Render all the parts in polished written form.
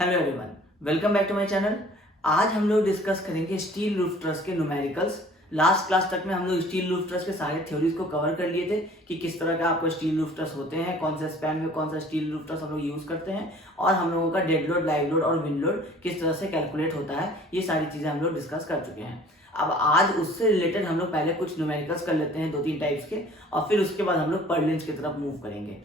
Hello everyone, welcome back to my channel. आज हम लोग डिस्कस करेंगे स्टील रूफ ट्रस के न्यूमेरिकल्स। लास्ट क्लास तक में हम लोग स्टील रूफ ट्रस के सारे थ्योरीज को कवर कर लिए थे कि किस तरह का आपको स्टील रूफ ट्रस होते हैं, कौन सा स्पैन में कौन सा स्टील रूफ ट्रस हम लोग यूज करते हैं और हम लोगों का डेड लोड, लाइव लोड और विंड लोड किस तरह से कैलकुलेट होता है। ये सारी चीजें हम लोग डिस्कस कर चुके हैं। अब आज उससे रिलेटेड हम लोग पहले कुछ न्यूमेरिकल्स कर लेते हैं, 2-3 टाइप्स के, और फिर उसके बाद हम लोग पर्लिन्स की तरफ मूव करेंगे।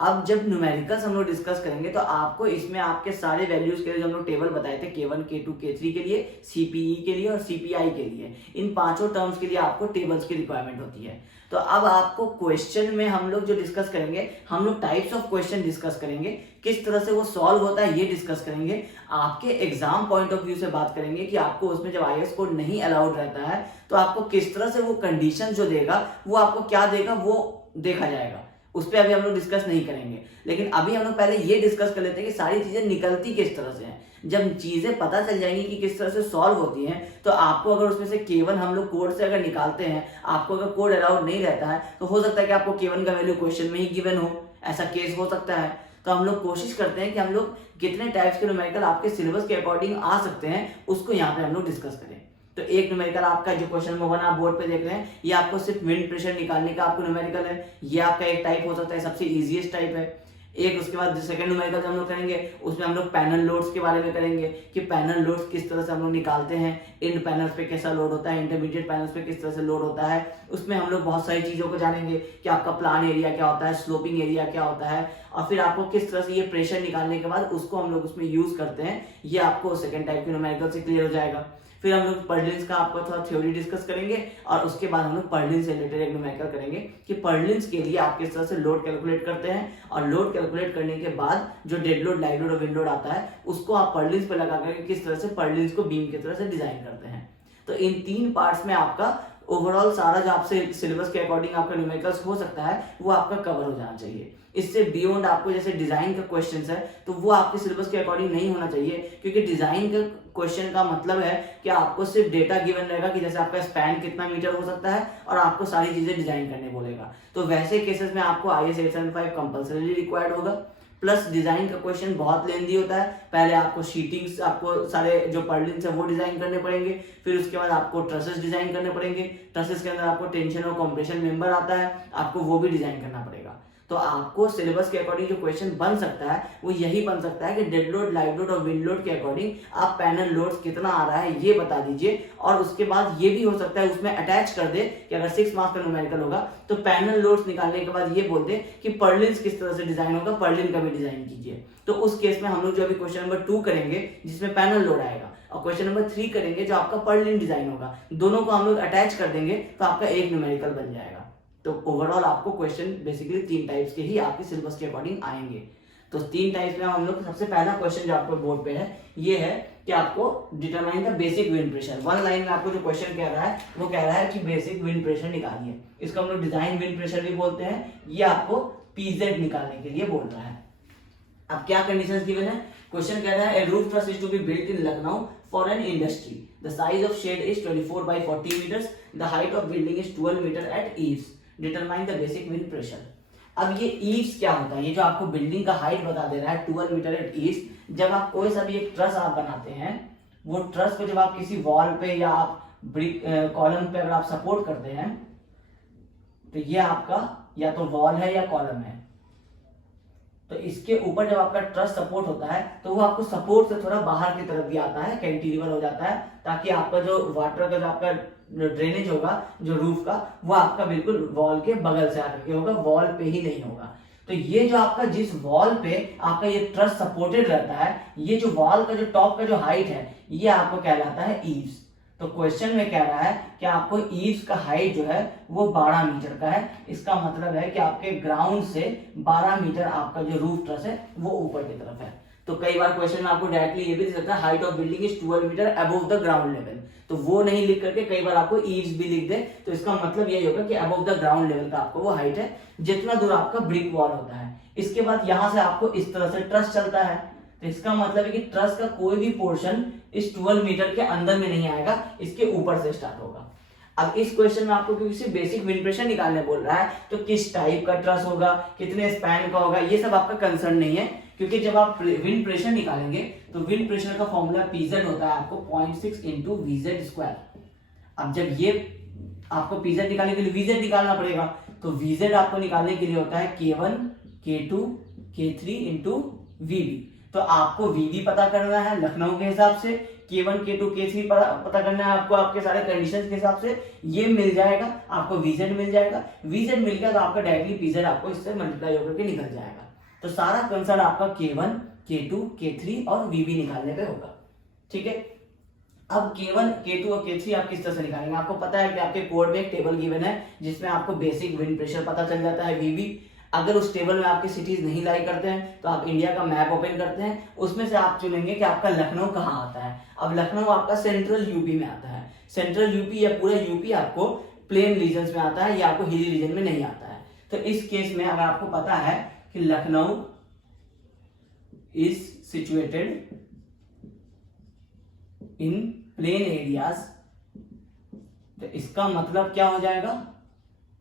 अब जब न्यूमेरिकल्स हम लोग डिस्कस करेंगे तो आपको इसमें आपके सारे वैल्यूज के लिए जो हम लोग टेबल बताए थे K1, K2, K3 के लिए, सीपीई के लिए और सीपीआई के लिए, इन पांचों टर्म्स के लिए आपको टेबल्स की रिक्वायरमेंट होती है। तो अब आपको क्वेश्चन में हम लोग जो डिस्कस करेंगे, हम लोग टाइप्स ऑफ क्वेश्चन डिस्कस करेंगे, किस तरह से वो सॉल्व होता है ये डिस्कस करेंगे। आपके एग्जाम पॉइंट ऑफ व्यू से बात करेंगे कि आपको उसमें जब आईएएस कोड नहीं अलाउड रहता है तो आपको किस तरह से वो कंडीशन जो देगा वो आपको क्या देगा वो देखा जाएगा। उस पर अभी हम लोग डिस्कस नहीं करेंगे, लेकिन अभी हम लोग पहले ये डिस्कस कर लेते हैं कि सारी चीजें निकलती किस तरह से हैं। जब चीजें पता चल जाएंगी कि किस तरह से सॉल्व होती हैं तो आपको अगर उसमें से K1 हम लोग कोड से अगर निकालते हैं, आपको अगर कोड अलाउड नहीं रहता है तो हो सकता है कि आपको K1 का वैल्यू क्वेश्चन में ही गिवन हो, ऐसा केस हो सकता है। तो हम लोग कोशिश करते हैं कि हम लोग कितने टाइप्स के न्यूमेरिकल आपके सिलेबस के अकॉर्डिंग आ सकते हैं उसको यहाँ पे हम लोग डिस्कस करें। तो एक न्यूमेरिकल आपका जो क्वेश्चन नंबर 1 आप बोर्ड पे देख रहे हैं, ये आपको सिर्फ विंड प्रेशर निकालने का आपको न्यूमेरिकल है। ये आपका एक टाइप हो सकता है, सबसे इजीएस्ट टाइप है। एक उसके बाद सेकंड न्यूमेरिकल जो हम लोग करेंगे उसमें हम लोग पैनल लोड्स के बारे में करेंगे कि पैनल लोड्स किस तरह से हम लोग निकालते हैं, इन पैनल्स पे कैसा लोड होता है, इंटरमीडिएट पैनल्स पे किस तरह से लोड होता है। उसमें हम लोग बहुत सारी चीजों को जानेंगे कि आपका प्लान एरिया क्या होता है, स्लोपिंग एरिया क्या होता है, और फिर आपको किस तरह से ये प्रेशर निकालने के बाद उसको हम लोग उसमें यूज करते हैं। ये आपको सेकंड टाइप के न्यूमेरिकल से क्लियर हो जाएगा। फिर हम लोग पर्लिन्स का आपका थोड़ा थ्योरी डिस्कस करेंगे और उसके बाद हम लोग पर्लिन्स से रिलेटेड एक न्यूमेरिकल करेंगे कि पर्लिन्स के लिए आप किस तरह से लोड कैलकुलेट करते हैं, और लोड कैलकुलेट करने के बाद जो डेड लोड, लाइव लोड और विंड लोड आता है उसको आप पर्लिन्स पे लगा करके किस तरह से पर्लिन्स को बीम की तरह से डिजाइन करते हैं। तो इन 3 पार्ट्स में आपका ओवरऑल सारा जो आपसे सिलेबस के अकॉर्डिंग आपका न्यूमेरिकल्स हो सकता है वो आपका कवर हो जाना चाहिए। इससे बियॉन्ड आपको जैसे डिजाइन का क्वेश्चंस है तो वो आपके सिलेबस के अकॉर्डिंग नहीं होना चाहिए, क्योंकि डिजाइन का क्वेश्चन का मतलब है कि आपको सिर्फ डेटा गिवन रहेगा कि जैसे आपका स्पैन कितना मीटर हो सकता है और आपको सारी चीजें डिजाइन करने बोलेगा। तो वैसे केसेस में आपको IS 875 कंपल्सरी रिक्वायर्ड होगा। प्लस डिजाइन का क्वेश्चन बहुत लेंदी होता है। पहले आपको शीटिंग्स, आपको सारे जो पर्लिन्स है वो डिजाइन करने पड़ेंगे, फिर उसके बाद आपको ट्रसेस डिजाइन करने पड़ेंगे। ट्रसेस के अंदर आपको टेंशन और कॉम्प्रेशन मेंबर आता है, आपको वो भी डिजाइन करना पड़ेगा। तो आपको सिलेबस के अकॉर्डिंग जो क्वेश्चन बन सकता है वो यही बन सकता है कि डेड लोड, लाइव लोड और विंड लोड के अकॉर्डिंग आप पैनल लोड्स कितना आ रहा है ये बता दीजिए। और उसके बाद ये भी हो सकता है उसमें अटैच कर दे कि अगर 6 मार्क्स का न्यूमेरिकल होगा तो पैनल लोड्स निकालने के बाद ये बोल दे कि पर्लिन्स किस तरह से डिजाइन होगा, पर्लिन का भी डिजाइन कीजिए। तो उस केस में हम लोग जो अभी क्वेश्चन नंबर 2 करेंगे जिसमें पैनल लोड आएगा, और क्वेश्चन नंबर 3 करेंगे जो आपका पर्लिन डिजाइन होगा, दोनों को हम लोग अटैच कर देंगे तो आपका एक न्यूमेरिकल बन जाएगा। तो ओवरऑल आपको क्वेश्चन बेसिकली 3 टाइप्स के ही आपके सिलेबस के अकॉर्डिंग आएंगे। तो 3 टाइप्स में हम लोग सबसे पहला क्वेश्चन जो आपको बोर्ड पे है ये है कि आपको determine the basic wind pressure. 1 line में आपको जो क्वेश्चन कह रहा है वो कह रहा है कि बेसिक विंड प्रेशर निकालिए। इसको हम लोग डिजाइन विंड प्रेशर भी बोलते हैं। ये आपको PZ निकालने के लिए बोल रहा है। अब क्या कंडीशंस गिवन है, क्वेश्चन कह रहा है a roof truss is to be built in Lucknow for an industry, the size of shed is 24 by 40 meters, the height of building is 12 meter at eaves, determine the basic wind pressure. अब ये eaves क्या होता है, ये जो आपको building का height बता दे रहा है 12 मीटर एट ईव्स। जब आप कोई सा भी एक ट्रस आप बनाते हैं, वो ट्रस को जब आप किसी वॉल पे या आप ब्रिक कॉलम पे अगर आप सपोर्ट करते हैं तो ये आपका या तो वॉल है या कॉलम है। तो इसके ऊपर जब आपका ट्रस सपोर्ट होता है तो वो आपको सपोर्ट से थोड़ा बाहर की तरफ भी आता है, कैंटिलीवर हो जाता है, ताकि आपका जो वाटर का जो आपका ड्रेनेज होगा जो रूफ का वो आपका बिल्कुल वॉल के बगल से आकर के होगा, वॉल पे ही नहीं होगा। तो ये जो आपका जिस वॉल पे आपका ये ट्रस सपोर्टेड रहता है, ये जो वॉल का जो टॉप का जो हाइट है ये आपको कहलाता है ईव्स। तो क्वेश्चन में कह रहा है कि आपको ईव्स का हाइट जो है वो 12 मीटर का है। इसका मतलब है कि आपके ग्राउंड से 12 मीटर आपका जो रूफ ट्रस है वो ऊपर की तरफ है। तो कई बार क्वेश्चन में आपको डायरेक्टली ये भी दे सकता है height of building is 12 meter above the ground level, तो वो नहीं लिख करके कई बार आपको ईव्स भी लिख दे, तो इसका मतलब यही होगा कि अबव द ग्राउंड लेवल का आपको वो हाइट है जितना दूर आपका ब्रिक वॉल होता है। इसके बाद यहां से आपको इस तरह से ट्रस चलता है, तो इसका मतलब है कि ट्रस का कोई भी पोर्शन इस 12 मीटर के अंदर में नहीं आएगा, इसके ऊपर से स्टार्ट होगा। अब इस क्वेश्चन में आपको क्योंकि सिर्फ बेसिक विंड प्रेशर निकालने बोल रहा है तो किस टाइप का ट्रस होगा, कितने स्पैन का होगा, ये सब आपका कंसर्न नहीं है। क्योंकि जब आप विंड प्रेशर निकालेंगे तो विंड प्रेशर का फॉर्मूला पीजेड होता है आपको 0.6 इंटू वीजेड स्क्वायर। अब जब ये आपको पीजेड निकालने के लिए वीजेड निकालना पड़ेगा, तो वीजेड आपको निकालने के लिए होता है K1 K2 K3 इंटू वीबी। तो आपको वीबी पता करना है लखनऊ के हिसाब से, K1 K2 K3 पता करना है आपको आपके सारे कंडीशंस के हिसाब से, ये मिल जाएगा आपको, वीजेड मिल जाएगा, वीजेड मिल गया तो आपका डायरेक्टली पीजेड आपको इससे मल्टीप्लाई होकर के निकल जाएगा। तो सारा कंसर्न आपका K1 K2 K3 और वीबी निकालने पे होगा। ठीक है, अब K1 K2 और K3 आप किस तरह से निकालेंगे? आपको पता है कि आपके कोड में एक टेबल गिवन है जिसमें आपको बेसिक विंड प्रेशर पता चल जाता है, वीबी। अगर उस टेबल में आपके सिटीज नहीं लाई करते हैं तो आप इंडिया का मैप ओपन करते हैं, उसमें से आप चुनेंगे कि आपका लखनऊ कहाँ आता है। अब लखनऊ आपका सेंट्रल यूपी में आता है। सेंट्रल यूपी या पूरा यूपी आपको प्लेन रीजन में आता है या आपको हिली रीजन में नहीं आता है। तो इस केस में अगर आपको पता है कि Lucknow is situated in plain areas, तो इसका मतलब क्या हो जाएगा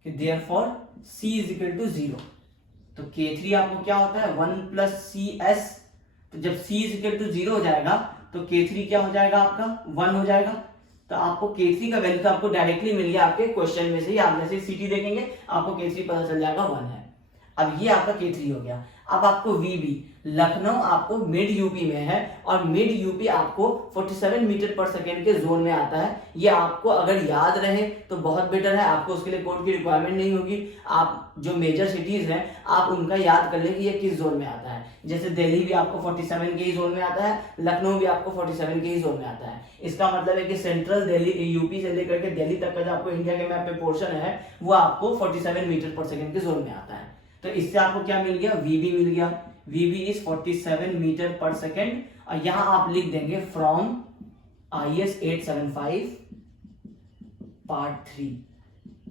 कि therefore C is equal to 0। तो K3 आपको क्या होता है 1 प्लस CS। तो जब C इज इक्वल टू 0 हो जाएगा तो K3 क्या हो जाएगा आपका 1 हो जाएगा। तो आपको K3 का वैल्यू तो आपको डायरेक्टली मिल गया आपके क्वेश्चन में से ही। आप जैसे सिटी देखेंगे आपको K3 पता चल जाएगा 1 है। अब ये आपका K3 हो गया। अब आपको VB, लखनऊ आपको मिड यूपी में है और मिड यूपी आपको 47 मीटर पर सेकेंड के जोन में आता है। ये आपको अगर याद रहे तो बहुत बेटर है, आपको उसके लिए कोड की रिक्वायरमेंट नहीं होगी। आप जो मेजर सिटीज हैं आप उनका याद कर लें कि ये किस जोन में आता है। जैसे दिल्ली भी आपको 47 के ही जोन में आता है, लखनऊ भी आपको 47 के ही जोन में आता है। इसका मतलब है कि सेंट्रल दिल्ली यूपी से लेकर के दिल्ली तक का जो आपको इंडिया के मैप पे पोर्शन है वो आपको 47 मीटर पर सेकेंड के जोन में आता है। तो इससे आपको क्या मिल गया, VB मिल गया। VB इज 47 मीटर पर सेकेंड और यहां आप लिख देंगे from IS 875 part 3।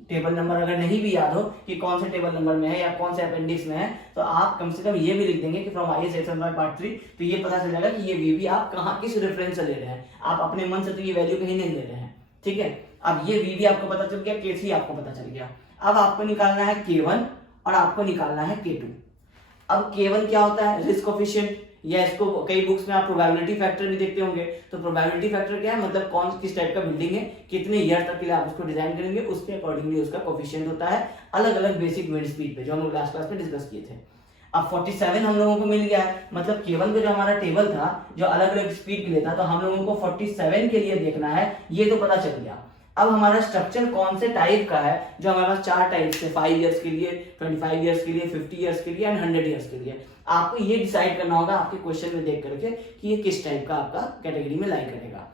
Table number अगर नहीं भी याद हो कि कौन से टेबल नंबर में है या कौन से अपेंडिक्स में है तो आप कम से कम ये भी लिख देंगे कि फ्रॉम IS 875 पार्ट 3। तो ये पता चल जाएगा कि ये VB आप कहां किस रेफरेंस से ले रहे हैं। आप अपने मन से तो ये वैल्यू कहीं नहीं ले रहे हैं। ठीक है, अब ये VB आपको पता चल गया, K3 आपको पता चल गया। अब आपको निकालना है K1 और आपको निकालना है K2। अब K1 क्या होता है, रिस्क कोफिशिएंट, या इसको कई बुक्स में आप प्रोबेबिलिटी फैक्टर भी देखते होंगे। तो प्रोबेबिलिटी फैक्टर क्या है, मतलब कौन किस टाइप का बिल्डिंग है, कितने ईयर तक के लिए आप उसको डिजाइन करेंगे, उसके अकॉर्डिंगली उसका कोफिशिएंट होता है अलग अलग बेसिक विंड स्पीड पे, जो हम लोग लास्ट क्लास में डिस्कस किए थे। अब 47 हम लोगों को मिल गया है, मतलब K1 का जो हमारा टेबल था जो अलग अलग स्पीड के लिए था, तो हम लोगों को 47 के लिए देखना है, ये तो पता चल गया। अब हमारा स्ट्रक्चर कौन से टाइप का है, जो हमारे पास 4 टाइप से 5 इयर्स के लिए, 25 इयर्स के लिए, 50 इयर्स के लिए एंड 100 इयर्स के लिए। आपको ये डिसाइड करना होगा आपके क्वेश्चन में देख करके कि ये किस टाइप का आपका कैटेगरी में लाई करेगा।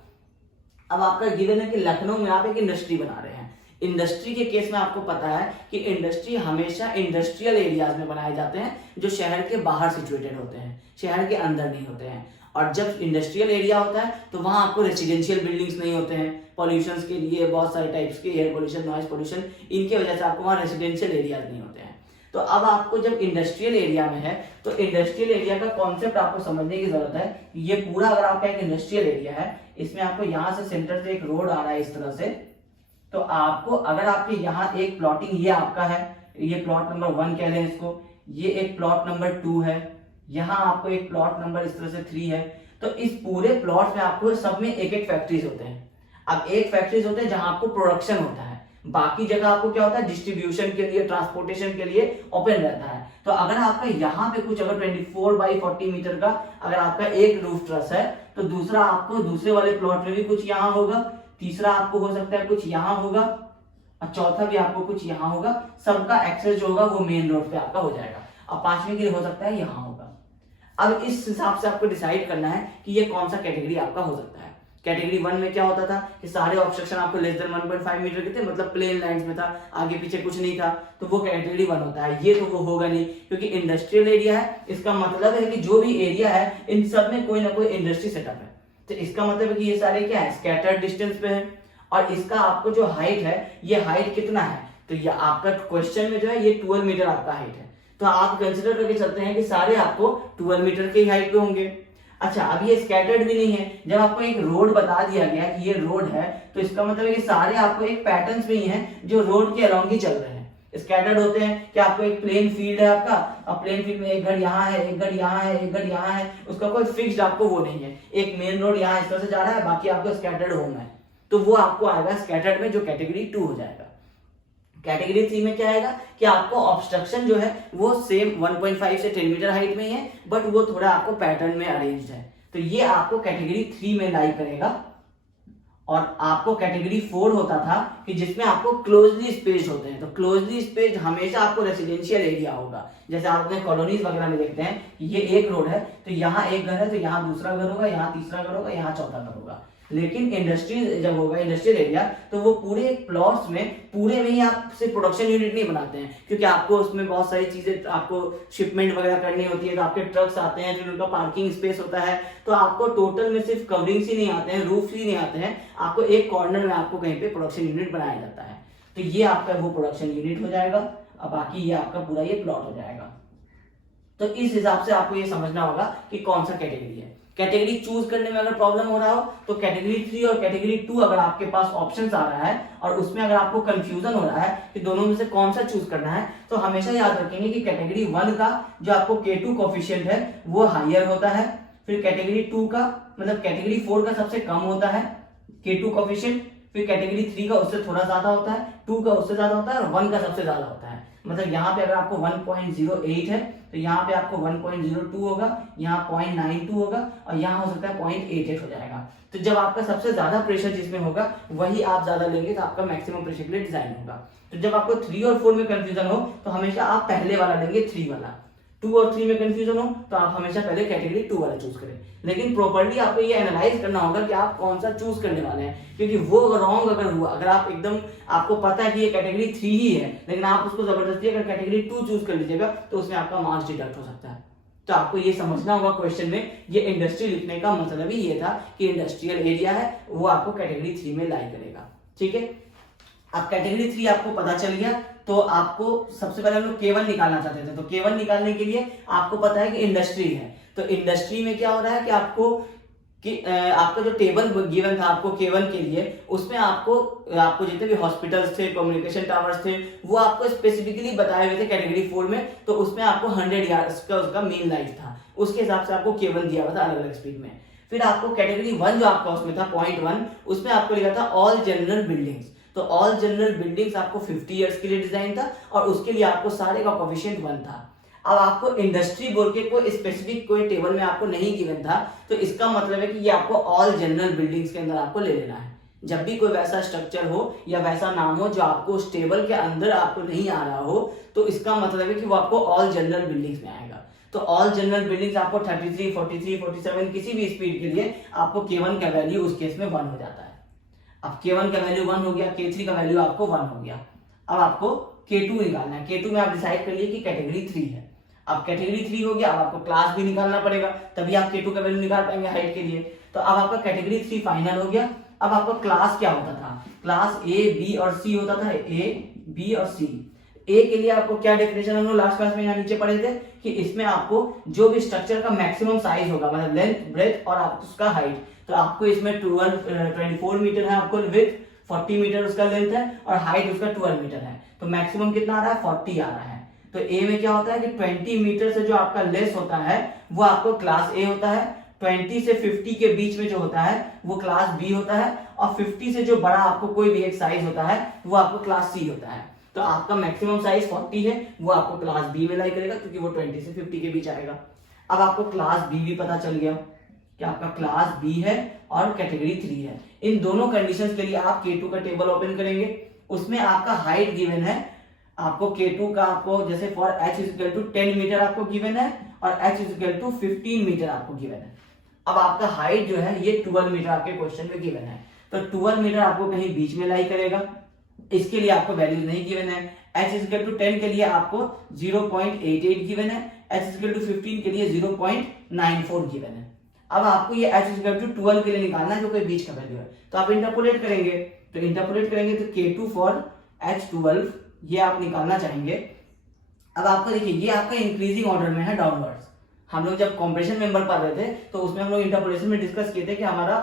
अब आपका गिवन है कि लखनऊ में आप एक इंडस्ट्री बना रहे हैं। इंडस्ट्री के केस में आपको पता है कि इंडस्ट्री हमेशा इंडस्ट्रियल एरियाज में बनाए जाते हैं जो शहर के बाहर सिचुएटेड होते हैं, शहर के अंदर नहीं होते हैं। और जब इंडस्ट्रियल एरिया होता है तो वहां आपको रेसिडेंशियल बिल्डिंग्स नहीं होते हैं, पॉल्यूशन के लिए बहुत सारे टाइप्स के, एयर पोल्यूशन, नॉइज पोल्यूशन, इनके वजह से आपको वहां रेसिडेंशियल एरियाज नहीं होते हैं। तो अब आपको जब इंडस्ट्रियल एरिया में है तो इंडस्ट्रियल एरिया का कॉन्सेप्ट आपको समझने की जरूरत है। ये पूरा अगर आपका एक इंडस्ट्रियल एरिया है, इसमें आपको यहाँ से सेंटर से एक रोड आ रहा है इस तरह से, तो आपको अगर आपके यहाँ एक प्लॉटिंग, ये आपका है, ये प्लॉट नंबर 1 कह लें इसको, ये एक प्लॉट नंबर 2 है, यहाँ आपको एक प्लॉट नंबर इस तरह से 3 है। तो इस पूरे प्लॉट में आपको सब में एक एक फैक्ट्रीज होते हैं। अब एक फैक्ट्रीज होते हैं जहां आपको प्रोडक्शन होता है, बाकी जगह आपको क्या होता है, डिस्ट्रीब्यूशन के लिए, ट्रांसपोर्टेशन के लिए ओपन रहता है। तो अगर आपका यहाँ पे कुछ अगर 24 बाई 40 मीटर का अगर आपका एक रूफ ट्रस है, तो दूसरा आपको दूसरे वाले प्लॉट में भी कुछ यहाँ होगा, तीसरा आपको हो सकता है कुछ यहाँ होगा और चौथा भी आपको कुछ यहाँ होगा। सबका एक्सेस जो होगा वो मेन रोड पे आपका हो जाएगा। अब 5वें के लिए हो सकता है यहाँ होगा। अब इस हिसाब से आपको डिसाइड करना है कि ये कौन सा कैटेगरी आपका हो सकता है। कैटेगरी 1 में क्या होता था कि सारे ऑब्स्ट्रक्शन आपको लेस देन 1.5 मीटर के थे, मतलब प्लेन लाइंस में था, आगे पीछे कुछ नहीं था, तो वो कैटेगरी 1 होता है। ये तो वो होगा नहीं क्योंकि इंडस्ट्रियल एरिया है। इसका मतलब है कि जो भी एरिया है इन सब में कोई ना कोई इंडस्ट्री सेटअप है। तो इसका मतलब है कि ये सारे क्या है, स्कैटर्ड डिस्टेंस पे है। और इसका आपको जो हाइट है, ये हाइट कितना है, तो ये आपका क्वेश्चन में जो है ये 12 मीटर आपका हाइट है। तो आप कंसिडर करके चलते हैं कि सारे आपको 12 मीटर के हाइट पे होंगे। अच्छा, अब ये स्कैटर्ड भी नहीं है। जब आपको एक रोड बता दिया गया कि ये रोड है, तो इसका मतलब है कि सारे आपको एक पैटर्न में ही है जो रोड के अलोंग ही चल रहे हैं। स्कैटर्ड होते हैं कि आपको एक प्लेन फील्ड है आपका, अब प्लेन फील्ड में एक घर यहाँ है, एक घर यहाँ है, एक घर यहाँ है, उसका कोई फिक्स्ड आपको वो नहीं है, एक मेन रोड यहाँ इस तरह से जा रहा है, बाकी आपको स्कैटर्ड होम है, तो वो आपको आएगा स्कैटर्ड में, जो कैटेगरी 2 हो जाएगा। कैटेगरी 3 में क्या आएगा कि आपको ऑब्स्ट्रक्शन जो है वो सेम 1.5 से 10 मीटर हाइट में ही है, बट वो थोड़ा आपको पैटर्न में अरेंज्ड है, तो ये आपको कैटेगरी 3 में लाई करेगा। और आपको कैटेगरी 4 होता था कि जिसमें आपको क्लोजली स्पेस्ड होते हैं, तो क्लोजली स्पेस्ड हमेशा आपको रेसिडेंशियल एरिया होगा, जैसे आप अपने कॉलोनीज वगैरह में देखते हैं कि ये एक रोड है तो यहाँ एक घर है, तो यहाँ दूसरा घर होगा, यहाँ तीसरा घर होगा, यहाँ चौथा घर होगा। लेकिन इंडस्ट्री जब होगा, इंडस्ट्रियल एरिया, तो वो पूरे प्लॉट्स में पूरे में ही आप सिर्फ प्रोडक्शन यूनिट नहीं बनाते हैं, क्योंकि आपको उसमें बहुत सारी चीजें आपको शिपमेंट वगैरह करनी होती है, तो आपके ट्रक्स आते हैं, फिर उनका पार्किंग स्पेस होता है, तो आपको टोटल में सिर्फ कवरिंग्स ही नहीं आते हैं, रूफ ही नहीं आते हैं, आपको एक कॉर्नर में आपको कहीं पे प्रोडक्शन यूनिट बनाया जाता है, तो ये आपका वो प्रोडक्शन यूनिट हो जाएगा। अब बाकी ये आपका पूरा ये प्लॉट हो जाएगा। तो इस हिसाब से आपको ये समझना होगा कि कौन सा कैटेगरी है। कैटेगरी चूज करने में अगर प्रॉब्लम हो रहा हो तो कैटेगरी 3 और कैटेगरी 2 अगर आपके पास ऑप्शंस आ रहा है और उसमें अगर आपको कंफ्यूजन हो रहा है कि दोनों में से कौन सा चूज करना है, तो हमेशा याद रखेंगे कि कैटेगरी 1 का जो आपको K2 कोफिशिएंट है वो हायर होता है, फिर कैटेगरी 2 का मतलब कैटेगरी 4 का सबसे कम होता है K2 कोफिशिएंट, फिर कैटेगरी 3 का उससे थोड़ा ज्यादा होता है, 2 का उससे ज्यादा होता है और 1 का सबसे ज्यादा होता है। मतलब यहाँ पे अगर आपको 1.08 है तो यहाँ पे आपको 1.02 होगा, यहाँ 0.92 होगा और यहाँ हो सकता है 0.88 हो जाएगा। तो जब आपका सबसे ज्यादा प्रेशर जिसमें होगा वही आप ज्यादा लेंगे तो आपका मैक्सिमम प्रेशर के लिए डिजाइन होगा। तो जब आपको 3 और 4 में कंफ्यूजन हो तो हमेशा आप पहले वाला लेंगे 3 वाला, 2 और 3 में कंफ्यूजन हो तो आप हमेशा पहले कैटेगरी 2 वाला चूज करें। लेकिन प्रॉपर्ली आपको ये एनालाइज करना होगा कि आप कौन सा चूज करने वाले हैं, क्योंकि वो रॉन्ग अगर हुआ, अगर आप एकदम आपको पता है कि ये कैटेगरी 3 ही है लेकिन आप उसको जबरदस्ती अगर कैटेगरी 2 चूज कर लीजिएगा तो उसमें आपका मार्क्स डिडक्ट हो सकता है। तो आपको ये समझना होगा क्वेश्चन में ये इंडस्ट्री लिखने का मतलब ही ये था कि इंडस्ट्रियल एरिया है वो आपको कैटेगरी 3 में लाई करेगा। ठीक है, अब कैटेगरी 3 आपको पता चल गया तो आपको सबसे पहले हम लोग K1 निकालना चाहते थे, तो K1 निकालने के लिए आपको पता है कि इंडस्ट्री है, तो इंडस्ट्री में क्या हो रहा है कि आपका जो टेबल गिवन था आपको K1 के लिए उसमें आपको जितने भी हॉस्पिटल्स थे, कम्युनिकेशन टावर्स थे, वो आपको स्पेसिफिकली बताए हुए थे कैटेगरी 4 में, तो उसमें आपको 100 यार्ड्स का उसका मीन लाइफ था, उसके हिसाब से आपको K1 दिया हुआ था अलग अलग स्पीड में। फिर आपको कैटेगरी 1 जो आपका उसमें था 0.1, उसमें आपको लिखा था ऑल जनरल बिल्डिंग्स, तो ऑल जनरल बिल्डिंग्स आपको 50 इयर्स के लिए डिजाइन था और उसके लिए आपको सारे का कोफिशिएंट 1 था। अब आपको इंडस्ट्री बोल के कोई स्पेसिफिक कोई टेबल में आपको नहीं गिवन था, तो इसका मतलब है कि ये आपको ऑल जनरल बिल्डिंग्स के अंदर आपको ले लेना है। जब भी कोई वैसा स्ट्रक्चर हो या वैसा नाम हो जो आपको उस टेबल के अंदर आपको नहीं आ रहा हो, तो इसका मतलब है कि वो आपको ऑल जनरल बिल्डिंग्स में आएगा। तो ऑल जनरल बिल्डिंग्स आपको 33, 43, 47 किसी भी स्पीड के लिए आपको K1 का वैल्यू उस केस में 1 हो जाता है। अब K1 का वैल्यू 1 हो गया, K3 का वैल्यू आपको 1 हो गया। अब आपको K2 निकालना है, K2 में आप डिसाइड कर लिए कि कैटेगरी 3 है। अब कैटेगरी 3 हो गया, अब आपको क्लास भी निकालना पड़ेगा तभी आप K2 का वैल्यू निकाल पाएंगे हाइट के लिए। तो अब आपका कैटेगरी 3 फाइनल हो गया। अब आपका क्लास क्या होता था, क्लास A, B और C होता था, A, B और C। ए के लिए आपको क्या डेफिनेशन हम लोग लास्ट क्लास में यहाँ नीचे पढ़े थे कि इसमें आपको जो भी स्ट्रक्चर का मैक्सिमम साइज होगा, मतलब लेंथ, ब्रेथ और आप उसका हाइट, तो आपको इसमें 24 मीटर है आपको विड्थ, 40 मीटर उसका लेंथ है और हाइट उसका 12 मीटर है, तो मैक्सिमम कितना आ रहा है 40 आ रहा है। तो ए में क्या होता है कि 20 मीटर से जो आपका लेस होता है वो आपको क्लास ए होता है, 20 से 50 के बीच में जो होता है वो क्लास बी होता है और 50 से जो बड़ा आपको कोई भी एक साइज होता है वो आपको क्लास सी होता है। तो आपका मैक्सिमम साइज 40 है वो आपको क्लास बी में लाई करेगा क्योंकि वो 20 से 50 के बीच आएगा। अब आपको क्लास बी भी पता चल गया कि आपका क्लास बी है और कैटेगरी 3 है। इन दोनों कंडीशंस के लिए आप K2 का टेबल ओपन करेंगे, उसमें आपका हाइट गिवन है आपको K2 का, आपको जैसे फॉर h = 10 मीटर आपको गिवन है और h = 15 मीटर आपको गिवन है। अब आपका हाइट जो है ये 12 मीटर आपके क्वेश्चन में गिवन है, तो 12 मीटर आपको कहीं बीच में लाई करेगा, इसके लिए आपको वैल्यूज नहीं गिवन है। h = 10 के लिए आपको 0.88 गिवन है, h = 15 के लिए 0.94 गिवन है। अब आपको ये h = 12 के लिए निकालना है जो कोई बीच का वैल्यू है, तो आप इंटरपोलेट करेंगे, तो K2 फॉर h12 ये आप निकालना चाहेंगे। अब आपको देखिए ये आपका इंक्रीजिंग ऑर्डर में है डाउनवर्ड्स। हम लोग जब कॉम्प्रेशन मेंबर पढ़ रहे थे तो उसमें हम लोग इंटरपोलेशन में डिस्कस किए थे कि हमारा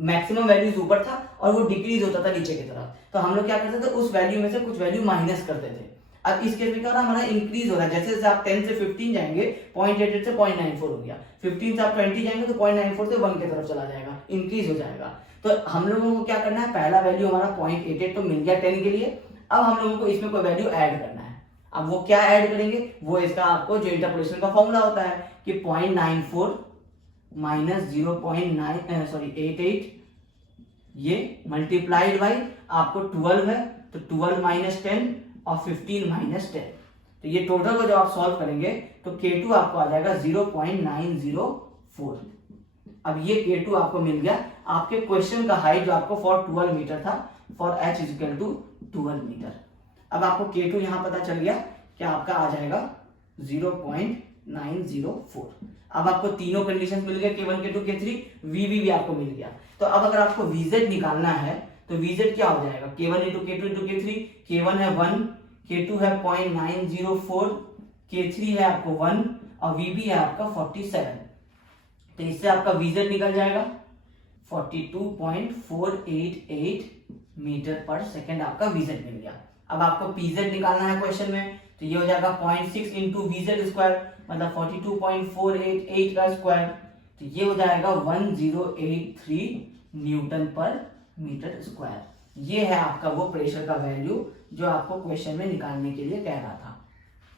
मैक्सिमम वैल्यूज ऊपर था और वो डिक्रीज होता था नीचे की तरफ, तो हम लोग क्या करते थे उस वैल्यू में से कुछ वैल्यू माइनस करते थे। अब इस केस में क्या हो रहा है, हमारा इंक्रीज हो रहा है। जैसे जैसे आप 10 से 15 जाएंगे 0.88 से 0.94 हो गया, 15 से आप 20 जाएंगे तो 0.94 से 1 की तरफ चला जाएगा, इंक्रीज हो जाएगा। तो हम लोगों को क्या करना है, पहला वैल्यू हमारा 0.88 तो मिल गया 10 के लिए। अब हम लोगों को इसमें कोई वैल्यू ऐड करना है। अब वो क्या ऐड करेंगे, वो इसका आपको जो इंटरपोलेशन का फॉर्मूला होता है कि 0.94 माइनस 0.88 ये मल्टीप्लाइड बाई आपको 12 है तो 12 माइनस 10 और 15 माइनस 10, तो ये टोटल को जब आप सॉल्व करेंगे तो K2 आपको आ जाएगा 0.904। अब ये K2 आपको मिल गया। आपके क्वेश्चन का हाइट जो आपको फॉर 12 मीटर था, for h equal to 12 meter. अब आपको K2 यहां पता चल गया कि आपका आ जाएगा 0.904। अब आपको तीनों कंडीशन मिल गए, K1 K2 K3, VB भी आपको मिल गया। तो अब अगर आपको VZ निकालना है तो VZ क्या हो जाएगा, K1 into K2 into K3, K1 है 1, K2 है 0.904, K3 है आपको 1 और VB है आपका 47। तो इससे आपका VZ निकल जाएगा 42.488 मीटर पर सेकेंड, आपका VZ मिल गया। अब आपको PZ निकालना है क्वेश्चन में, तो ये हो जाएगा 0.6 इंटू VZ स्क्वायर, मतलब 42.488 का स्क्वायर, तो ये हो जाएगा 1083 न्यूटन पर मीटर स्क्वायर। ये है आपका वो प्रेशर का वैल्यू जो आपको क्वेश्चन में निकालने के लिए कह रहा था।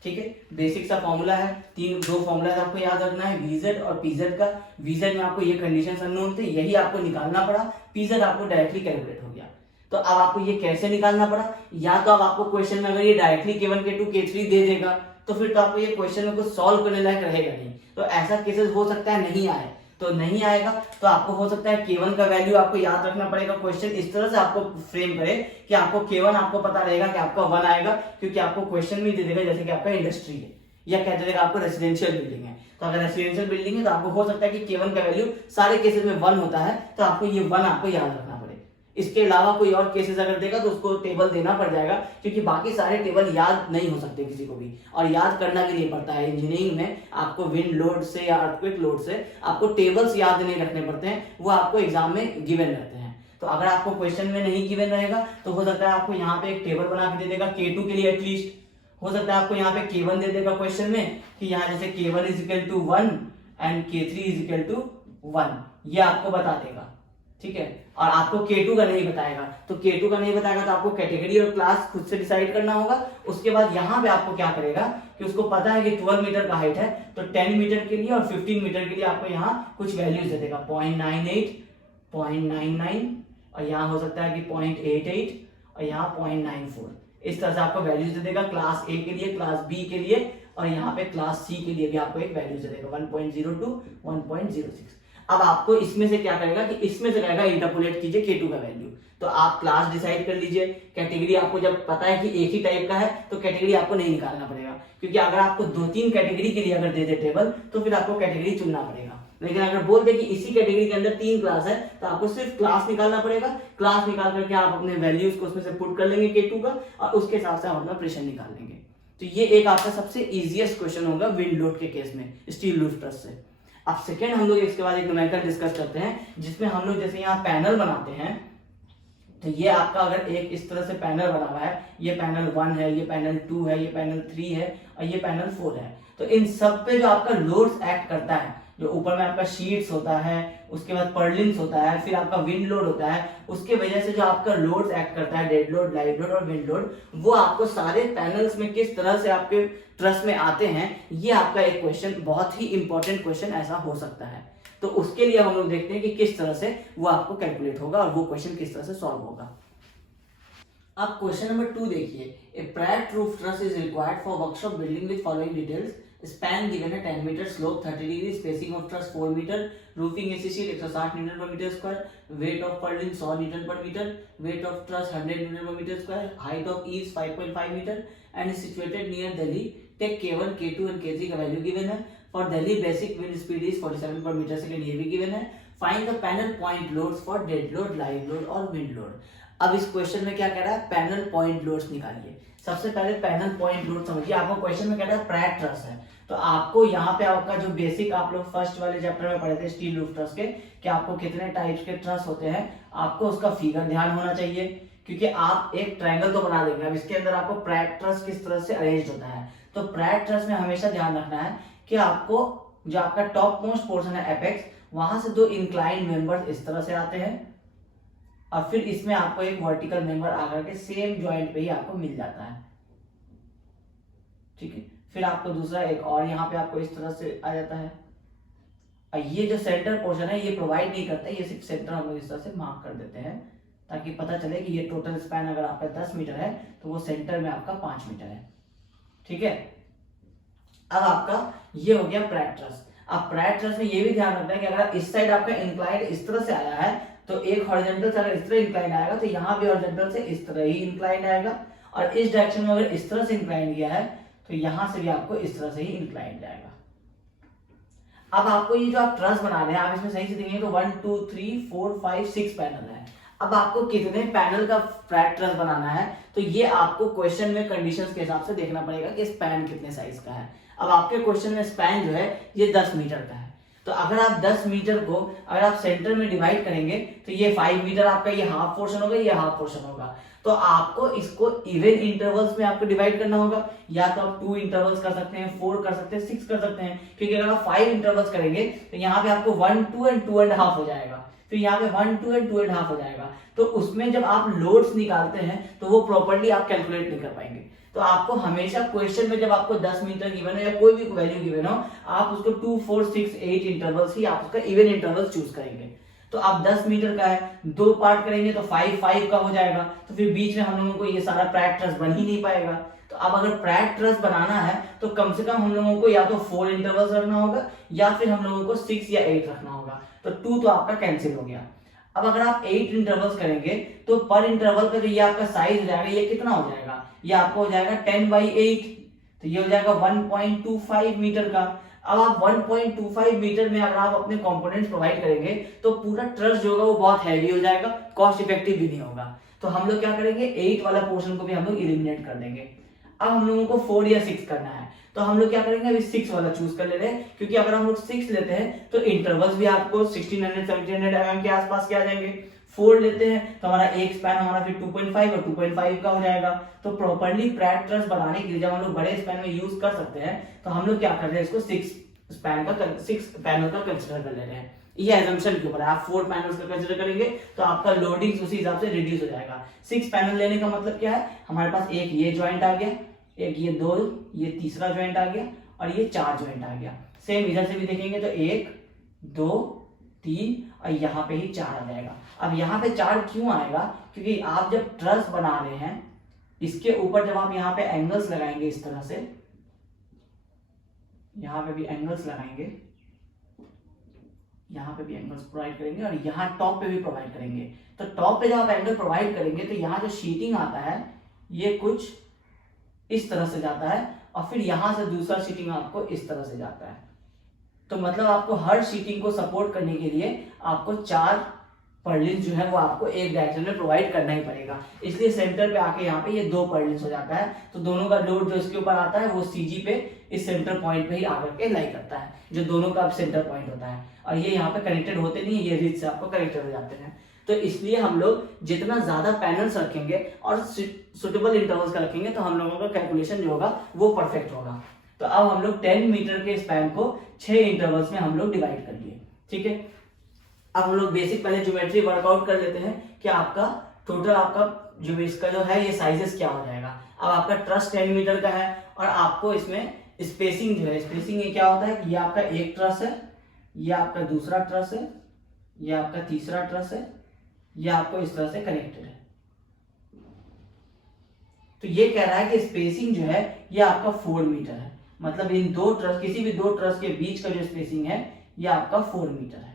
ठीक है, बेसिक सा फॉर्मूला है, दो फॉर्मूला आपको याद रखना है, VZ और PZ का। VZ में आपको ये कंडीशन अननोन थे, यही आपको निकालना पड़ा, PZ आपको डायरेक्टली कैलकुलेट हो गया। तो अब आपको ये कैसे निकालना पड़ा, या तो अब आपको क्वेश्चन में अगर ये डायरेक्टली K1 K2 K3 दे देगा तो फिर तो आपको ये क्वेश्चन में कुछ सॉल्व करने लायक रहेगा नहीं। तो ऐसा केसेस हो सकता है नहीं आए, तो नहीं आएगा तो आपको हो सकता है K1 का वैल्यू आपको याद रखना पड़ेगा। क्वेश्चन इस तरह से आपको फ्रेम करे कि आपको K1 आपको पता रहेगा कि आपका 1 आएगा, क्योंकि आपको क्वेश्चन भी दे देगा जैसे कि आपका इंडस्ट्री है या कह देगा आपको रेसिडेंशियल बिल्डिंग है। तो अगर रेसिडेंशियल बिल्डिंग है तो आपको हो सकता है कि K1 का वैल्यू सारे केसेस में 1 होता है, तो आपको ये 1 आपको याद रखना पड़े। इसके अलावा कोई और केसेस अगर देगा तो उसको टेबल देना पड़ जाएगा, क्योंकि बाकी सारे टेबल याद नहीं हो सकते किसी को भी, और याद करना भी नहीं पड़ता है। इंजीनियरिंग में आपको विंड लोड से या अर्थक्वेक लोड से आपको टेबल्स याद नहीं रखने पड़ते हैं, वो आपको एग्जाम में गिवन रहते हैं। तो अगर आपको क्वेश्चन में नहीं गिवन रहेगा तो हो सकता है आपको यहाँ पे एक टेबल बना के दे देगा K2 के लिए एटलीस्ट, हो सकता है आपको यहाँ पे K1 दे देगा क्वेश्चन में कि यहाँ जैसे K1 is equal to 1 and K3 is equal to 1, ये आपको बता देगा। ठीक है, और आपको K2 का नहीं बताएगा, तो K2 का नहीं बताएगा तो आपको कैटेगरी और क्लास खुद से डिसाइड करना होगा। उसके बाद यहाँ पे आपको क्या करेगा कि उसको पता है कि 12 मीटर का हाइट है, तो 10 मीटर के लिए और 15 मीटर के लिए आपको यहाँ कुछ वैल्यूज दे देगा, 0.98, 0.99 और यहाँ हो सकता है कि 0.88 और यहाँ 0.94। इस तरह से आपको वैल्यूज दे देगा क्लास A के लिए, क्लास B के लिए, और यहाँ पे क्लास C के लिए भी आपको एक वैल्यूज दे देगा 1.02, 1.06। अब आपको इसमें से क्या करेगा कि इसमें से कहेगा इंटरपोलेट कीजिए K2 का वैल्यू। तो आप क्लास डिसाइड कर लीजिए, कैटेगरी आपको जब पता है कि एक ही टाइप का है तो कैटेगरी आपको नहीं निकालना पड़ेगा, क्योंकि अगर आपको 2-3 कैटेगरी के लिए अगर दे दे टेबल तो फिर आपको कैटेगरी चुनना पड़ेगा। लेकिन अगर बोल दे कि इसी कैटेगरी के अंदर 3 क्लास है तो आपको सिर्फ क्लास निकालना पड़ेगा। क्लास निकाल करके आप अपने वैल्यूज को उसमें से पुट कर लेंगे K2 का, और उसके हिसाब से आप अपना प्रेशर निकाल लेंगे। तो ये एक आपका सबसे इजीएस्ट क्वेश्चन होगा विंड लोड के केस में स्टील रूफ ट्रस से। अब सेकेंड हम लोग इसके बाद एक न्यूमेरिकल डिस्कस करते हैं, जिसमें हम लोग जैसे यहाँ पैनल बनाते हैं, तो ये आपका अगर एक इस तरह से पैनल बना हुआ है, ये पैनल 1 है, ये पैनल 2 है, ये पैनल 3 है और ये पैनल 4 है, तो इन सब पे जो आपका लोड्स एक्ट करता है, जो ऊपर में आपका शीट्स होता है, उसके बाद पर्लिन्स होता है, फिर आपका विंड लोड होता है, उसके वजह से जो आपका लोड्स एक्ट करता है, डेड लोड, लाइव लोड और विंड लोड, वो आपको सारे पैनल्स में किस तरह से आपके ट्रस में आते हैं, ये आपका एक क्वेश्चन, बहुत ही इंपॉर्टेंट क्वेश्चन ऐसा हो सकता है। तो उसके लिए हम लोग देखते हैं कि किस तरह से वो आपको कैलकुलेट होगा और वो क्वेश्चन किस तरह से सॉल्व होगा। अब क्वेश्चन नंबर 2 देखिए, a prior roof truss is required for workshop building with following details, span given है 10 metre, slope 30 degree, spacing of truss 4 metre, roofing AC sheet 160 newton पर metre square, weight of purlin 100 newton पर metre, weight of truss 100 newton पर metre square, height of eaves 5.5 metre and is situated near Delhi. Take K1, K2 and K3 का value given है। For Delhi basic wind speed is 47 पर metre second, ये भी given है। Find the panel point loads for dead load, live load और wind load. अब इस question में क्या कह रहा है, पैनल पॉइंट लोड्स निकालिए। सबसे पहले पैनल पॉइंट लोड समझिए। आपको क्वेश्चन में कह रहा है प्रायर ट्रस है, तो आपको यहाँ पे आपका जो बेसिक आप लोग फर्स्ट वाले चैप्टर में पढ़े थे स्टील रूफ ट्रस के, कि आपको कितने टाइप्स के ट्रस होते हैं, आपको उसका फिगर ध्यान होना चाहिए क्योंकि आप एक ट्रायंगल तो बना देंगे। अब इसके अंदर आपको प्रैट ट्रस किस तरह से अरेंज होता है, तो प्रैट ट्रस में हमेशा ध्यान रखना है कि आपको जो आपका टॉप मोस्ट पोर्शन है एपेक्स, वहां से 2 इंक्लाइंड मेंबर्स इस तरह से आते हैं और फिर इसमें आपको एक वर्टिकल मेंबर आकर के सेम जॉइंट पे ही आपको मिल जाता है। ठीक है, फिर आपको दूसरा एक और यहाँ पे आपको इस तरह से आ जाता है। और ये जो सेंटर पोर्शन है ये प्रोवाइड नहीं करता है, ये सिर्फ सेंटर हम लोग इस तरह से मार्क कर देते हैं ताकि पता चले कि ये टोटल स्पैन अगर आपका 10 मीटर है तो वो सेंटर में आपका 5 मीटर है। ठीक है, अब आपका ये हो गया प्रैट ट्रस। अब प्रैट ट्रस में ये भी ध्यान रखना है कि अगर इस साइड आपका इंक्लाइंड इस तरह से आया है तो एक हॉरिजॉन्टल से अगर इस तरह इंक्लाइंड आएगा तो यहाँ भी हॉरिजॉन्टल से इस तरह ही इंक्लाइंड आएगा, और इस डायरेक्शन में अगर इस तरह से इंक्लाइंड गया है तो यहां से भी आपको इस तरह से ही इंक्लाइंड आएगा। अब आपको ये जो आप ट्रस बना रहे हैं, आप इसमें सही से देखेंगे तो 1 2 3 4 5 6 पैनल है। अब आपको कितने पैनल का प्रैट ट्रस बनाना है तो ये आपको क्वेश्चन में कंडीशंस के हिसाब से देखना पड़ेगा कि स्पैन कितने साइज का है। अब आपके क्वेश्चन में स्पैन जो है ये 10 मीटर का है, तो अगर आप 10 मीटर को अगर आप सेंटर में डिवाइड करेंगे तो ये 5 मीटर आपका ये हाफ पोर्शन होगा, ये हाफ पोर्शन होगा। तो आपको इसको इवन इंटरवल्स में आपको डिवाइड करना होगा, या तो आप 2 इंटरवल्स कर सकते हैं, 4 कर सकते हैं, 6 कर सकते हैं, क्योंकि अगर आप 5 इंटरवल्स करेंगे तो यहाँ पे आपको 1 2 एंड 2.5 हो जाएगा, फिर यहाँ पे 1 2 एंड 2.5 हो जाएगा। तो उसमें जब आप लोड्स निकालते हैं तो वो प्रॉपर्ली आप कैलकुलेट नहीं कर पाएंगे। तो आपको हमेशा क्वेश्चन में जब आपको 10 मीटर गिवन हो या कोई भी वैल्यू गिवन हो, आप उसको 2 4 6 8 इंटरवल्स ही आप उसका इवन इंटरवल्स चूज करेंगे। तो आप 10 मीटर का है, 2 पार्ट करेंगे तो 5 5 का हो जाएगा, तो फिर बीच में हम लोगों को ये सारा प्रैट ट्रस बन ही नहीं पाएगा। तो अब अगर प्रैट ट्रस बनाना है तो कम से कम हम लोगों को या तो 4 इंटरवल्स रखना होगा या फिर हम लोगों को 6 या 8 रखना होगा। तो 2 तो आपका कैंसिल हो गया। अब अगर आप 8 इंटरवल्स करेंगे तो पर इंटरवल का जो ये आपका साइज हो जाएगा, ये कितना हो जाएगा, ये आपको हो जाएगा 10/8, तो ये हो जाएगा 1.25 मीटर का। अब आप 1.25 मीटर में अगर आप अपने कंपोनेंट्स प्रोवाइड करेंगे तो पूरा ट्रस जो होगा वो बहुत हैवी हो जाएगा, कॉस्ट इफेक्टिव भी नहीं होगा। तो हम लोग क्या करेंगे, 8 वाला पोर्शन को भी हम लोग एलिमिनेट कर देंगे। अब हम लोगों को 4 या 6 करना है, तो हम लोग क्या करेंगे, अभी 6 वाला चूज कर ले रहे हैं, क्योंकि अगर हम लोग 6 लेते हैं तो इंटरवल्स भी आपको 1600 1700 mm के आसपास के आ जाएंगे। 4 लेते हैं तो हमारा एक स्पैन हमारा फिर 2.5 और 2.5 का हो जाएगा। तो प्रॉपर्ली प्रैट ट्रस बनाने के लिए जब हम लोग बड़े स्पैन में यूज कर सकते हैं तो हम लोग क्या कर रहे हैं, इसको 6 पैनल का कंसिडर कर ले रहे हैं। ये एजम्पशन के ऊपर है, आप 4 पैनल्स का कंसिडर करेंगे तो आपका लोडिंग उसी हिसाब से रिड्यूस हो जाएगा। 6 पैनल लेने का मतलब क्या है, हमारे पास एक ये ज्वाइंट आ गया, एक ये 2, ये तीसरा ज्वाइंट आ गया और ये 4 ज्वाइंट आ गया। सेम इधर से भी देखेंगे तो 1 2 3 और यहाँ पे ही 4 आ जाएगा। अब यहाँ पे 4 क्यों आएगा, क्योंकि आप जब ट्रस बना रहे हैं इसके ऊपर जब आप यहाँ पे एंगल्स लगाएंगे इस तरह से, यहाँ पे भी एंगल्स लगाएंगे, यहाँ पे भी एंगल्स प्रोवाइड करेंगे और यहाँ टॉप पे भी प्रोवाइड करेंगे। तो टॉप पे जब आप एंगल प्रोवाइड करेंगे तो यहाँ जो शीटिंग आता है ये कुछ इस तरह से जाता है और फिर यहां से दूसरा शीटिंग आपको इस तरह से जाता है। तो मतलब आपको हर शीटिंग को सपोर्ट करने के लिए आपको 4 पर्लिन्स जो है वो आपको एक डायरेक्शन में प्रोवाइड करना ही पड़ेगा। इसलिए सेंटर पे आके यहाँ पे ये 2 पर्लिन्स हो जाता है, तो दोनों का लोड जो इसके ऊपर आता है वो सीजी पे इस सेंटर पॉइंट पे ही आकर के लाई करता है, जो दोनों का अब सेंटर पॉइंट होता है। और ये यहाँ पे कनेक्टेड होते नहीं है, ये रिज से आपको कनेक्टेड हो जाते हैं। तो इसलिए हम लोग जितना ज्यादा पैनल्स रखेंगे और सुटेबल इंटरवल्स का रखेंगे तो हम लोगों का कैलकुलेशन जो होगा वो परफेक्ट होगा। तो अब हम लोग 10 मीटर के स्पैन को 6 इंटरवल्स में हम लोग डिवाइड कर लिए। ठीक है, अब हम लोग बेसिक पहले ज्योमेट्री वर्कआउट कर लेते हैं कि आपका टोटल आपका जो इसका जो है ये साइजेस क्या हो जाएगा। अब आपका ट्रस 10 मीटर का है और आपको इसमें स्पेसिंग जो है, स्पेसिंग ये क्या होता है कि ये आपका एक ट्रस है, ये आपका दूसरा ट्रस है, ये आपका तीसरा ट्रस है, ये आपको इस तरह से कनेक्टेड है। तो ये कह रहा है कि स्पेसिंग जो है ये आपका 4 मीटर है, मतलब इन 2 ट्रस, किसी भी 2 ट्रस के बीच का जो स्पेसिंग है ये आपका 4 मीटर है।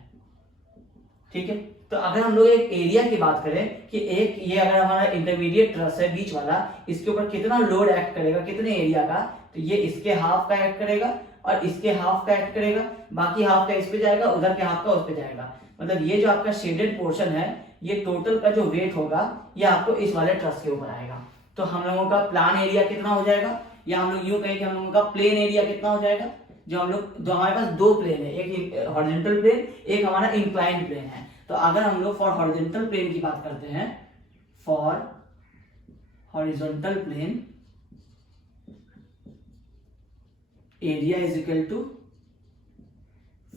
ठीक है, तो अगर हम लोग एक एरिया की बात करें कि एक ये अगर हमारा इंटरमीडिएट ट्रस है बीच वाला, इसके ऊपर कितना लोड एक्ट करेगा, कितने एरिया का, तो ये इसके हाफ का एक्ट करेगा और इसके हाफ का एक्ट करेगा, बाकी हाफ का इस पे जाएगा, उधर के हाफ का उस पे जाएगा। मतलब ये जो आपका शेडेड पोर्शन है ये टोटल का जो वेट होगा ये आपको इस वाले ट्रस के ऊपर आएगा। तो हम लोगों का प्लान एरिया कितना हो जाएगा, या हम लोग यूं कहें कि हम लोगों का प्लेन एरिया कितना हो जाएगा, जो हम लोग जो हमारे पास 2 प्लेन है, एक हॉरिजॉन्टल प्लेन, एक हमारा इंक्लाइंड प्लेन है। तो अगर हम लोग फॉर हॉरिजॉन्टल प्लेन की बात करते हैं, for horizontal plane area is equal to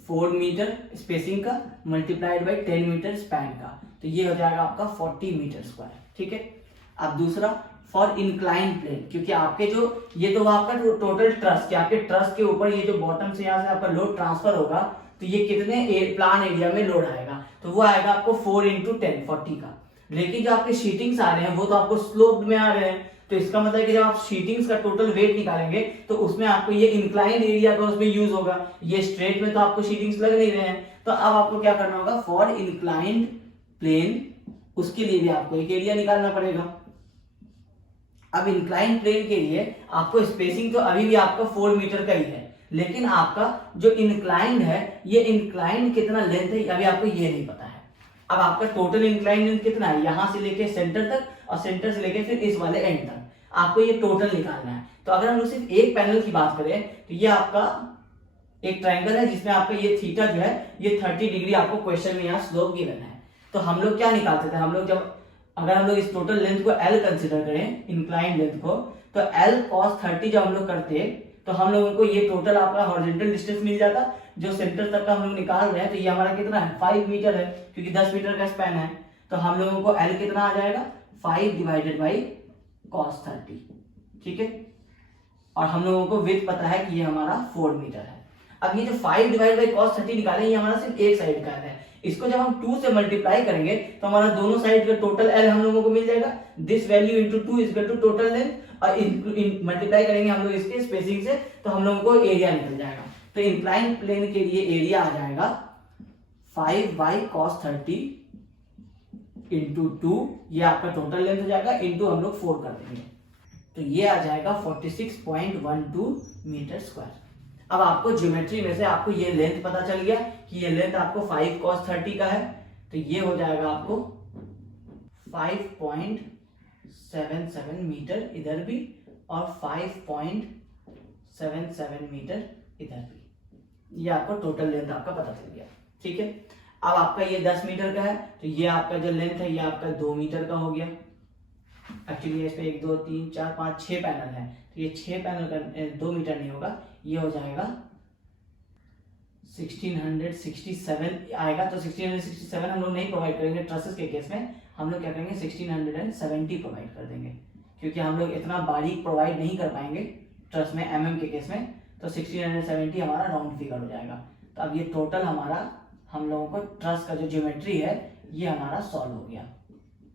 4 meter spacing का मल्टीप्लाइड बाई 10 मीटर स्पैन का, तो ये हो जाएगा आपका 40 मीटर स्क्वायर। ठीक है। अब दूसरा फॉर इंक्लाइन प्लेन, क्योंकि आपके जो ये तो आपका टोटल ट्रस के आपके ट्रस के ऊपर ये जो बॉटम से यहाँ से आपका लोड ट्रांसफर होगा, तो ये कितने प्लान एरिया में लोड आएगा, तो वो आएगा आपको 4 इंटू 10 40 का। लेकिन जो आपके शीटिंग्स आ रहे हैं वो तो आपको स्लोप्ड में आ रहे हैं, तो इसका मतलब है कि जब आप शीटिंग्स का टोटल वेट निकालेंगे तो उसमें आपको ये इंक्लाइन एरिया का उसमें यूज होगा, ये स्ट्रेट में तो आपको शीटिंग्स लग नहीं रहे हैं। तो अब आपको क्या करना होगा, फॉर इंक्लाइंड प्लेन उसके लिए भी आपको एक एरिया निकालना पड़ेगा। अब इंक्लाइन प्लेन के लिए आपको स्पेसिंग तो अभी भी आपका 4 मीटर का ही है, लेकिन आपका जो इंक्लाइंड है ये इंक्लाइंड कितना लेंथ है अभी आपको ये नहीं पता है। अब आपका टोटल इंक्लाइंड लेंथ कितना है, यहां से लेके सेंटर तक और सेंटर से लेके फिर इस वाले एंड तक, आपको ये टोटल निकालना है। तो अगर हम लोग सिर्फ एक पैनल की बात करें तो ये आपका एक ट्रायंगल है जिसमें आपका ये थीटा जो है ये 30 डिग्री आपको क्वेश्चन में यहाँ स्लोप गिवन है। तो हम लोग क्या निकालते थे, हम लोग जब अगर हम लोग इस टोटल लेंथ को L कंसिडर करें इंक्लाइन लेंथ को, तो L cos 30 जब हम लोग करते तो हम लोगों को ये टोटल आपका हॉरिजॉन्टल डिस्टेंस मिल जाता जो सेंटर तक का हम लोग निकाल रहे हैं। तो ये हमारा कितना है 5 मीटर है, क्योंकि 10 मीटर का स्पैन है। तो हम लोगों को L कितना आ जाएगा 5 डिवाइडेड बाई cos 30। ठीक है। और हम लोगों को विड्थ पता है कि ये हमारा 4 मीटर है। अब ये जो 5 डिवाइड बाई cos 30 निकाले ये हमारा सिर्फ एक साइड का है, इसको जब हम 2 से मल्टीप्लाई करेंगे तो हमारा दोनों साइड का टोटल L हम लोगों को मिल जाएगा। This value into 2 is equal to total length, और मल्टीप्लाई करेंगे हम लोग इसके स्पेसिंग से तो हम लोगों को एरिया निकल जाएगा। तो इंक्लाइन प्लेन के लिए एरिया आ जाएगा 5 बाई cos 30 इंटू 2, ये आपका टोटल लेंथ हो जाएगा, इंटू हम लोग 4 कर देंगे तो ये आ जाएगा 46.12 मीटर स्क्वायर। अब आपको ज्योमेट्री में से आपको ये लेंथ पता चल गया कि ये लेंथ आपको 5 cos 30 का है, तो ये हो जाएगा आपको 5.77 मीटर इधर भी और 5.77 मीटर इधर भी, ये आपको टोटल लेंथ आपका पता चल गया। ठीक है। अब आपका ये 10 मीटर का है, तो ये आपका जो लेंथ है ये आपका 2 मीटर का हो गया। एक्चुअली इस पे 1 2 3 4 5 6 पैनल है, तो ये 6 पैनल का 2 मीटर नहीं होगा, ये हो जाएगा 1667 आएगा। तो 1667 हम लोग नहीं प्रोवाइड करेंगे ट्रसेस के केस में, हम लोग क्या करेंगे 1670 प्रोवाइड कर देंगे, क्योंकि हम लोग इतना बारीक प्रोवाइड नहीं कर पाएंगे ट्रस में mm के केस में। तो 1670 हमारा राउंड फिगर हो जाएगा। तो अब ये टोटल हमारा हम लोगों को ट्रस का जो ज्योमेट्री है ये हमारा सॉल्व हो गया।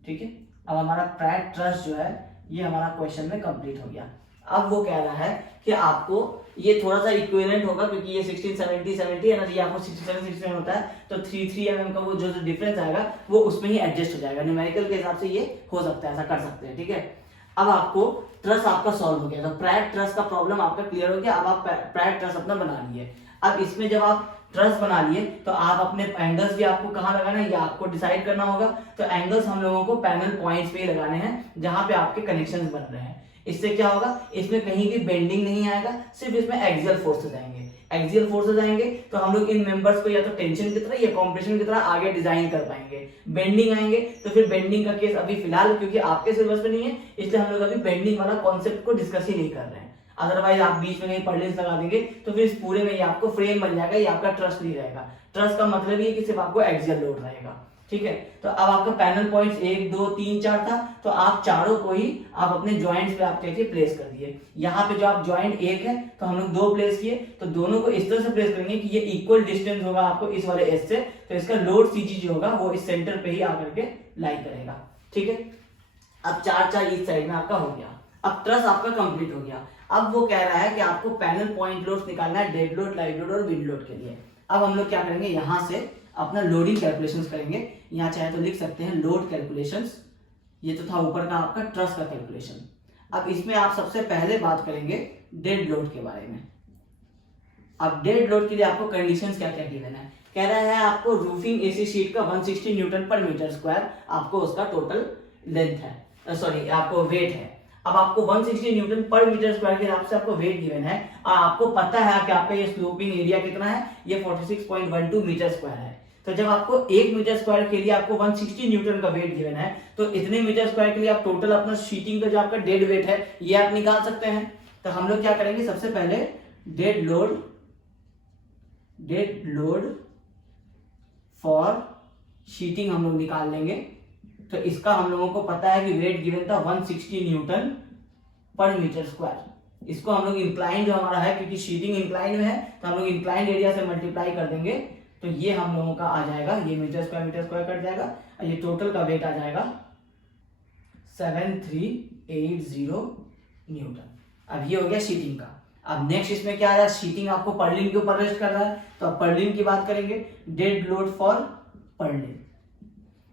ठीक है। अब हमारा प्रैट ट्रस जो है ये हमारा क्वेश्चन में कंप्लीट हो गया। अब वो कह रहा है कि आपको ये थोड़ा सा इक्विवेलेंट होगा, क्योंकि ये 1670 है ना, ये आपको 67 होता है, तो 3 mm का वो जो डिफरेंस आएगा वो उसमें ही एडजस्ट हो जाएगा। न्यूमेरिकल के हिसाब से ये हो सकता है, ऐसा कर सकते हैं। ठीक है। अब आपको ट्रस आपका सॉल्व हो गया, तो प्रैट ट्रस का प्रॉब्लम आपका क्लियर हो गया। अब आप प्रैट ट्रस अपना बना लिए। अब इसमें जब आप ट्रस बना लिए तो आप अपने एंगल्स भी आपको कहाँ लगाना है ये आपको डिसाइड करना होगा। तो एंगल्स हम लोगों को पैनल पॉइंट्स पे ही लगाने हैं जहां पे आपके कनेक्शंस बन रहे हैं। इससे क्या होगा, इसमें कहीं भी बेंडिंग नहीं आएगा, सिर्फ इसमें एक्सियल फोर्सेस आएंगे। एक्सियल फोर्सेस आएंगे तो हम लोग इन मेंबर्स को या तो टेंशन की तरह या कॉम्प्रेशन की तरह आगे डिजाइन कर पाएंगे। बेंडिंग आएंगे तो फिर बेंडिंग का केस अभी फिलहाल क्योंकि आपके सिलेबस में नहीं है, इसलिए हम लोग अभी बेंडिंग वाला कॉन्सेप्ट को डिस्कस ही नहीं कर रहे हैं। अदरवाइज आप बीच में कहीं पढ़ने लगा देंगे तो फिर इस पूरे में ये आपको फ्रेम बन जाएगा, ये आपका ट्रस नहीं रहेगा। ट्रस का मतलब ये कि सिर्फ आपको एक्सियल लोड रहेगा। ठीक है। तो अब आपका पैनल पॉइंट्स 1 2 3 4 था, तो आप चारों को ही आप अपने जॉइंट्स पे आप क्या प्लेस कर दिए। यहाँ पे जो आप जॉइंट 1 है तो हम लोग 2 प्लेस किए, तो दोनों को इस तरह से प्लेस करेंगे कि ये इक्वल डिस्टेंस होगा आपको इस वाले एस से, तो इसका लोड सीजी जो होगा वो इस सेंटर पे ही आकर के लाई करेगा। ठीक है। अब 4 इस साइड में आपका हो गया। अब ट्रस आपका कंप्लीट हो गया। अब वो कह रहा है कि आपको पैनल पॉइंट लोड निकालना है डेड लोड, लाइव लोड और विंड लोड के लिए। अब हम लोग क्या करेंगे, यहाँ से अपना लोडिंग कैलकुलेशंस करेंगे। यहाँ चाहे तो लिख सकते हैं लोड कैलकुलेशंस, ये तो था ऊपर का आपका ट्रस का कैलकुलेशन। अब इसमें आप सबसे पहले बात करेंगे डेड लोड के बारे में। अब डेड लोड के लिए आपको कंडीशंस क्या क्या गिवन है, कह रहा है आपको रूफिंग एसी शीट का 160 न्यूटन पर मीटर स्क्वायर आपको उसका टोटल लेंथ है, सॉरी आपको वेट है। अब आपको 160 न्यूटन पर मीटर स्क्वायर के हिसाब से आपको वेट गिवन है और आपको पता है कि आपका ये स्लोपिंग एरिया कितना है, ये 46.12 मीटर स्क्वायर है। तो जब आपको 1 मीटर स्क्वायर के लिए आपको 160 न्यूटन का वेट गिवन है, तो इतने मीटर स्क्वायर के लिए आप टोटल अपना शीटिंग का जो आपका डेड वेट है ये आप निकाल सकते हैं। तो हम लोग क्या करेंगे, सबसे पहले डेड लोड फॉर शीटिंग हम लोग निकाल लेंगे। तो इसका हम लोगों को पता है कि वेट गिवन था 160 न्यूटन पर मीटर स्क्वायर। इसको हम लोग इंक्लाइन जो हमारा है, क्योंकि शीटिंग इंक्लाइन में है तो हम लोग इंक्लाइन एरिया से मल्टीप्लाई कर देंगे, तो ये हम लोगों का आ जाएगा, ये मीटर स्क्वायर कट जाएगा और ये टोटल का वेट आ जाएगा 7380 न्यूटन। अब ये हो गया शीटिंग का। अब नेक्स्ट इसमें क्या आ रहा है, शीटिंग आपको पर्लिन के ऊपर रेस्ट कर रहा है, तो अब पर्लिन की बात करेंगे, डेड लोड फॉर पर्लिन।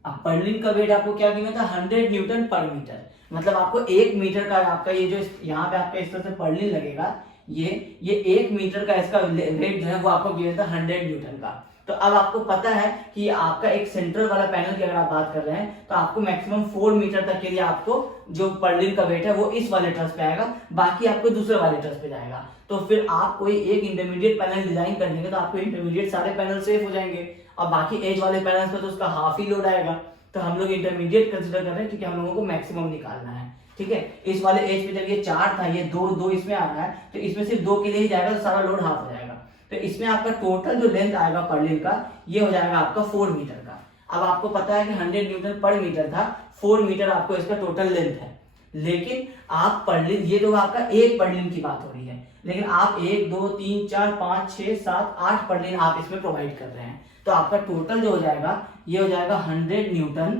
अब पर्लिन का वेट आपको क्या गिवन था, 100 न्यूटन पर मीटर। मतलब आपको 1 मीटर का आपका ये जो यहाँ पे आपका इस तरह से पर्लिन लगेगा, ये 1 मीटर का इसका वेट जो है वो आपको गिवन था 100 न्यूटन का। तो अब आपको पता है कि आपका एक सेंट्रल वाला पैनल की अगर आप बात कर रहे हैं तो आपको मैक्सिमम 4 मीटर तक के लिए आपको जो पर्लिन का वेट है वो इस वाले ट्रस पे आएगा, बाकी आपको दूसरे वाले ट्रस पे जाएगा। तो फिर आप कोई एक इंटरमीडिएट पैनल डिजाइन कर देंगे तो आपको इंटरमीडिएट सारे पैनल सेफ हो जाएंगे, और बाकी एज वाले पैनल्स पे तो उसका हाफ ही लोड आएगा। तो हम लोग इंटरमीडिएट कंसिडर कर रहे हैं क्योंकि हम लोगों को मैक्सिमम निकालना है। ठीक है, इस वाले एज पे जब ये 4 था, ये 2 इसमें आ रहा है, तो इसमें सिर्फ 2 के लिए ही जाएगा, तो सारा लोड हाफ हो जाएगा। तो इसमें आपका टोटल जो लेंथ आएगा पर्लिन का, ये हो जाएगा आपका 4 मीटर का। अब आपको पता है कि 100 न्यूटन पर मीटर था, 4 मीटर आपको इसका टोटल लेंथ है। लेकिन आप पर्लिन, ये तो आपका एक पर्लिन की बात हो रही है, लेकिन आप 1 2 3 4 5 6 7 8 पर्लिन आप इसमें प्रोवाइड कर रहे हैं, तो आपका टोटल जो हो जाएगा ये हो जाएगा 100 न्यूटन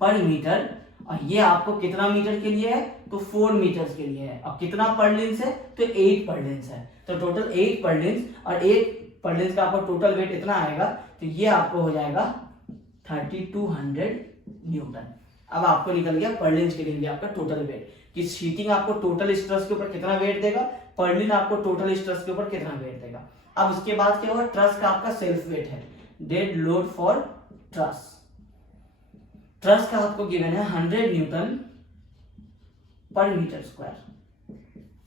पर मीटर। और ये आपको कितना मीटर के लिए है, तो 4 मीटर्स के लिए है। अब कितना पर्लिन्स है, तो 8 पर्लिन्स है। तो टोटल 8 पर्लिन्स, और 1 पर्लिन्स का आपको टोटल वेट इतना आएगा, तो ये आपको हो जाएगा 3200 न्यूटन। अब आपको निकल गया पर्लिन्स के लिए भी आपका टोटल वेट, कि शीटिंग आपको टोटल स्ट्रेस के ऊपर कितना वेट देगा, पर्लिन आपको टोटल स्ट्रेस के ऊपर कितना वेट देगा। अब उसके बाद क्या होगा, ट्रस का आपका सेल्फ वेट है, dead load for truss. Truss का आपको गिवन है 100 न्यूटन पर मीटर स्क्वायर।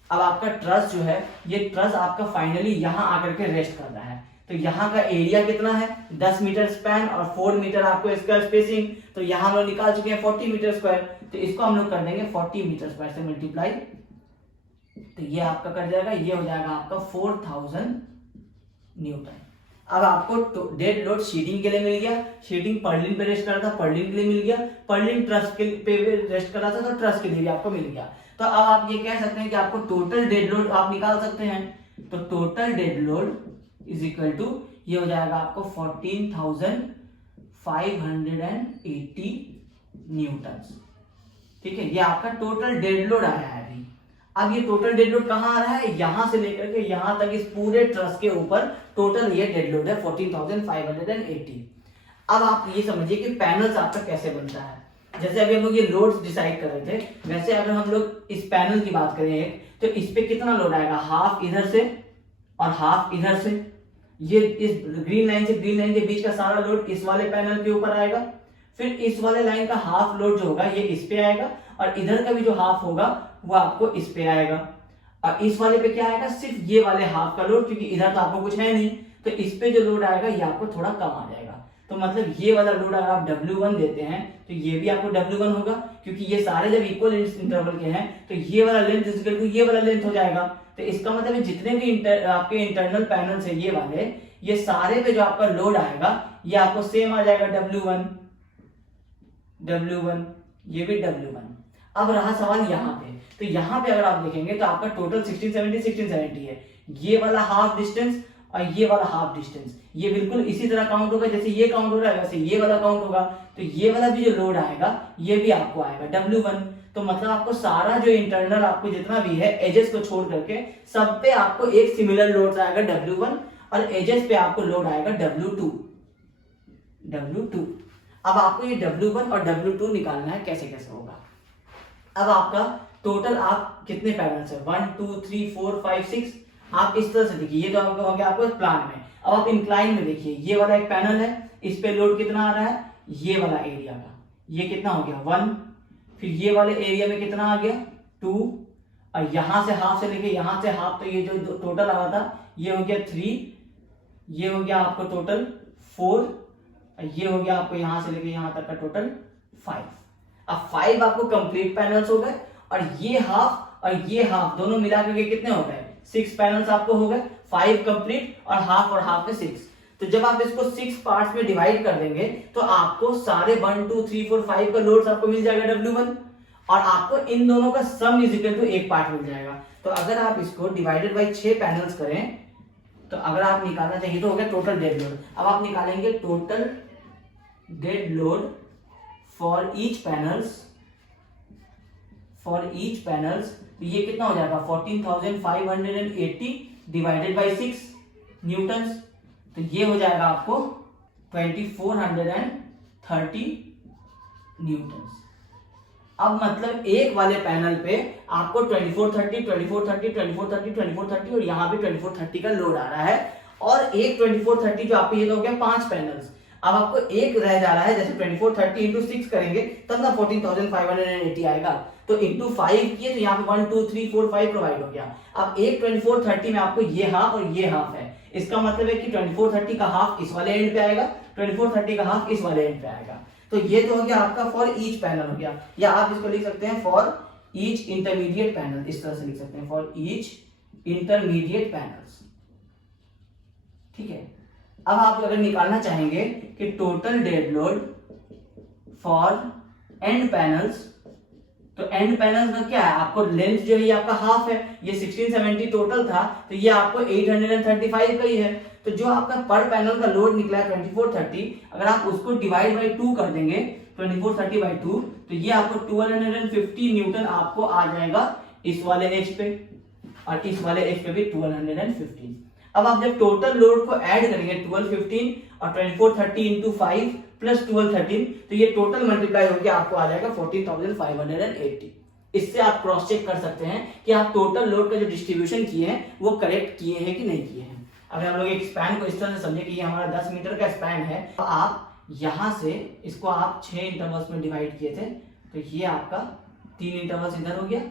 अब आपका ट्रस जो है, ये ट्रस आपका फाइनली यहां आकर के रेस्ट कर रहा है, तो यहाँ का एरिया कितना है, 10 मीटर स्पैन और 4 मीटर आपको इसका स्पेसिंग, तो यहाँ हम लोग निकाल चुके हैं 40 मीटर स्क्वायर। तो इसको हम लोग कर देंगे 40 मीटर स्क्वायर से मल्टीप्लाई, तो ये आपका कर जाएगा, ये हो जाएगा आपका 4000 न्यूटन। अब आपको डेड लोड शीटिंग के लिए मिल गया, शीटिंग पर्लिन पे रेस्ट कर रहा था, पर्लिन के लिए मिल गया, पर्लिन ट्रस के पे रेस्ट कर रहा था, तो ट्रस के लिए भी आपको मिल गया। तो अब आप ये कह सकते हैं कि आपको टोटल डेड लोड आप निकाल सकते हैं। तो total dead load is equal to, ये हो जाएगा आपको 14,580 न्यूटन। ठीक है, ये आपका टोटल डेड लोड आया है अभी। अब ये टोटल डेड लोड कहां आ रहा है, यहां से लेकर के यहां तक इस पूरे ट्रस के ऊपर टोटल ये डेड लोड है 14,580। अब आप ये समझिए कि पैनल्स आपका कैसे बनता है। जैसे अभी हम लोग ये लोड्स डिसाइड कर रहे थे, वैसे अगर हम लोग इस पैनल की बात करें तो इस पे कितना लोड आएगा, हाफ इधर से और हाफ इधर से। ये इस ग्रीन लाइन से ग्रीन लाइन के बीच का सारा लोड इस वाले पैनल के ऊपर आएगा। फिर इस वाले लाइन का हाफ लोड जो होगा ये इस पे आएगा, और इधर का भी जो हाफ होगा वो आपको इस पे आएगा। और इस वाले पे क्या आएगा, सिर्फ ये वाले हाफ का लोड, क्योंकि इधर तो आपको कुछ है नहीं, तो इस पे जो लोड आएगा ये आपको थोड़ा कम आ जाएगा। तो मतलब ये वाला लोड अगर आप W1 देते हैं तो ये भी आपको W1 होगा, क्योंकि ये सारे जब इक्वल इंटरवल के हैं तो ये वाला लेंथ इज इक्वल टू ये वाला लेंथ हो जाएगा। तो इसका मतलब है जितने भी आपके इंटरनल पैनल्स है ये वाले, ये सारे पे जो आपका लोड आएगा ये आपको सेम आ जाएगा W1, ये भी W1। अब रहा सवाल यहाँ पे, तो यहाँ पे अगर आप देखेंगे तो आपका टोटल 1670 है। ये वाला हाफ डिस्टेंस और ये वाला हाफ डिस्टेंस ये बिल्कुल इसी तरह काउंट होगा, जैसे ये काउंट हो रहा है वैसे ये वाला काउंट होगा। तो ये वाला भी जो लोड आएगा ये भी आपको आएगा W1। तो मतलब आपको सारा जो इंटरनल आपको जितना भी है एजेस को छोड़ करके सब पे आपको एक सिमिलर लोड आएगा W1, और एजेस पे आपको लोड आएगा W2। अब आपको ये W1 और W2 निकालना है, कैसे कैसे होगा। अब आपका टोटल आप कितने पैनल्स है, 1 2 3 4 5 6, आप इस तरह से देखिए, ये तो आपका हो गया आपको प्लान में। अब आप इंक्लाइन में देखिए, ये वाला एक पैनल है, इस पे लोड कितना आ रहा है, ये वाला एरिया का, ये कितना हो गया 1, फिर ये वाले एरिया में कितना आ गया 2, और यहां से हाफ से लेके यहां से हाफ, तो ये जो टोटल आ रहा था ये हो गया 3, ये हो गया आपको टोटल 4, ये हो गया आपको यहाँ से लेके यहाँ तक का टोटल 5। अब 5 आपको कंप्लीट पैनल्स हो गए, और ये हाफ दोनों मिला के कितने हो गए, 6 पैनल्स आपको हो गए। 5 कंप्लीट और हाफ के 6। तो जब आप इसको 6 पार्ट्स में डिवाइड कर देंगे तो आपको सारे 1 2 3 4 5 का लोड्स आपको मिल जाएगा W1, और आपको इन दोनों का सम इज इक्वल टू एक पार्ट मिल जाएगा। तो अगर आप इसको डिवाइडेड बाई 6 पैनल्स करें, तो अगर आप निकालना चाहिए तो हो गया टोटल डेड लोड। अब आप निकालेंगे total dead load for each panels, तो ये कितना हो जाएगा 14,580 डिवाइडेड बाई 6 न्यूटन्स, तो ये हो जाएगा आपको 2430 न्यूटन्स। अब मतलब एक वाले पैनल पे आपको 2430 और यहाँ पे 2430 का लोड आ रहा है, और एक 2430 जो आपको ये हो गया 5 पैनल्स। अब आपको एक रह जा रहा है, जैसे 2430 इंटू 6 करेंगे तब ना 14,580 आएगा, तो इंटू 5 किए तो यहाँ पे 1 2 3 4 5 प्रोवाइड हो गया। अब एक 2430 में आपको ये हाफ और ये हाफ है, इसका मतलब है कि 2430 का हाफ इस वाले एंड पे आएगा, 2430 का हाफ इस वाले एंड पे आएगा। तो ये तो हो गया आपका फॉर ईच पैनल हो गया, या आप इसको लिख सकते हैं फॉर ईच इंटरमीडिएट पैनल, इस तरह से लिख सकते हैं फॉर ईच इंटरमीडिएट पैनल्स। ठीक है। अब आप अगर निकालना चाहेंगे कि total dead load for and panels, तो एंड पैनल्स का क्या है, आपको लेंथ जो है ये आपका हाफ है, ये 1670 टोटल था, तो ये आपको 835 का ही है। तो जो आपका पर पैनल का लोड निकला है 2430, अगर आप उसको डिवाइड बाई 2 कर देंगे 2430 बाई 2, तो ये आपको 1250 न्यूटन आपको आ जाएगा इस वाले एज पे, और इस वाले एज पे भी 1250। अब आप जब टोटल लोड को ऐड करेंगे 1215 और 2430 इंटू 5 प्लस 1213, तो ये टोटल मल्टीप्लाई होकर आपको आ जाएगा 14,580। इससे आप क्रॉस चेक कर सकते हैं कि आप टोटल लोड का जो डिस्ट्रीब्यूशन किए हैं वो करेक्ट किए हैं कि नहीं किए हैं। अगर हम लोग एक स्पैन को इस तरह से समझे कि ये हमारा 10 मीटर का स्पैन है, तो आप यहां से इसको आप 6 इंटरवल्स में डिवाइड किए थे, तो ये आपका 3 इंटरवल्स इधर हो गया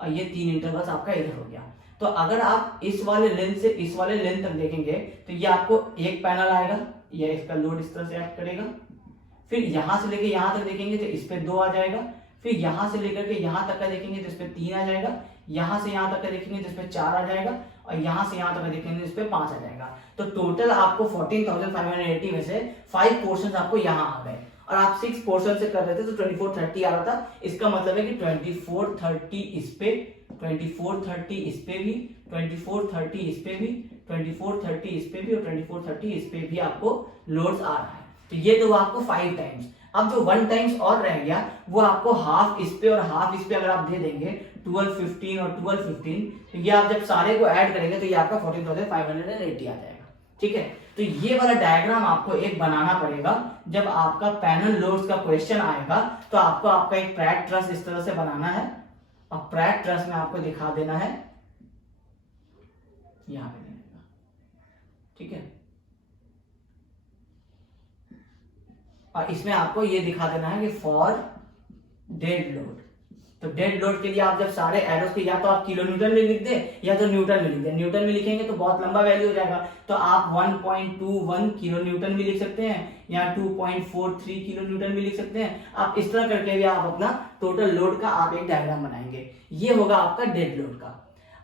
और ये 3 इंटरवल्स आपका इधर हो गया। तो अगर आप इस वाले लेंथ से इस वाले लेंथ तक देखेंगे तो ये आपको एक पैनल आएगा, या इसका लोड इस तरह से एक्ट करेगा। फिर यहां से लेके यहां तक देखेंगे तो इस पे 2 आ जाएगा, फिर यहां से लेकर के यहां तक का देखेंगे तो इस पे 3 आ जाएगा, यहां से यहां तक का देखेंगे तो इस पे 4 आ जाएगा, और यहां से यहां तक का देखेंगे तो इस पे 5 आ जाएगा। तो टोटल आपको 14,580 में से 5 पोर्शन आपको यहां आ गए, और आप 6 पोर्शन से कर रहे थे तो 2430 आ रहा था। इसका मतलब है कि 2430 इस पे, 2430 इस पे भी, 2430 इस पे भी, 2430 इस पे भी, और 2430 इस पे भी आपको लोड्स आ रहा है। तो ये तो आपको 5 टाइम्स। अब जो 1 टाइम्स और रह गया वो आपको हाफ इस पे और हाफ इस पे अगर आप दे देंगे 1215 और 1215, तो ये आप जब सारे को ऐड करेंगे तो ये आपका 14,580 आ जाएगा। ठीक है। तो ये वाला डायग्राम आपको एक बनाना पड़ेगा जब आपका पैनल लोड्स का क्वेश्चन आएगा, तो आपको आपका एक प्रैट ट्रस इस तरह से बनाना है, और प्रैट ट्रस में आपको दिखा देना है यहां पे देना। ठीक है। और इसमें आपको ये दिखा देना है कि फॉर डेड लोड, तो डेड लोड के लिए आप जब सारे एरोस के या तो आप किलो न्यूटन में लिख दे या तो न्यूटन में लिख दे। न्यूटन में लिखेंगे तो बहुत लंबा वैल्यू हो जाएगा, तो आप 1.21 किलो न्यूटन भी लिख सकते हैं, या 2.43 किलो न्यूटन भी लिख सकते हैं। आप इस तरह करके भी आप अपना टोटल लोड का आप एक डायग्राम बनाएंगे। ये होगा आपका डेड लोड का।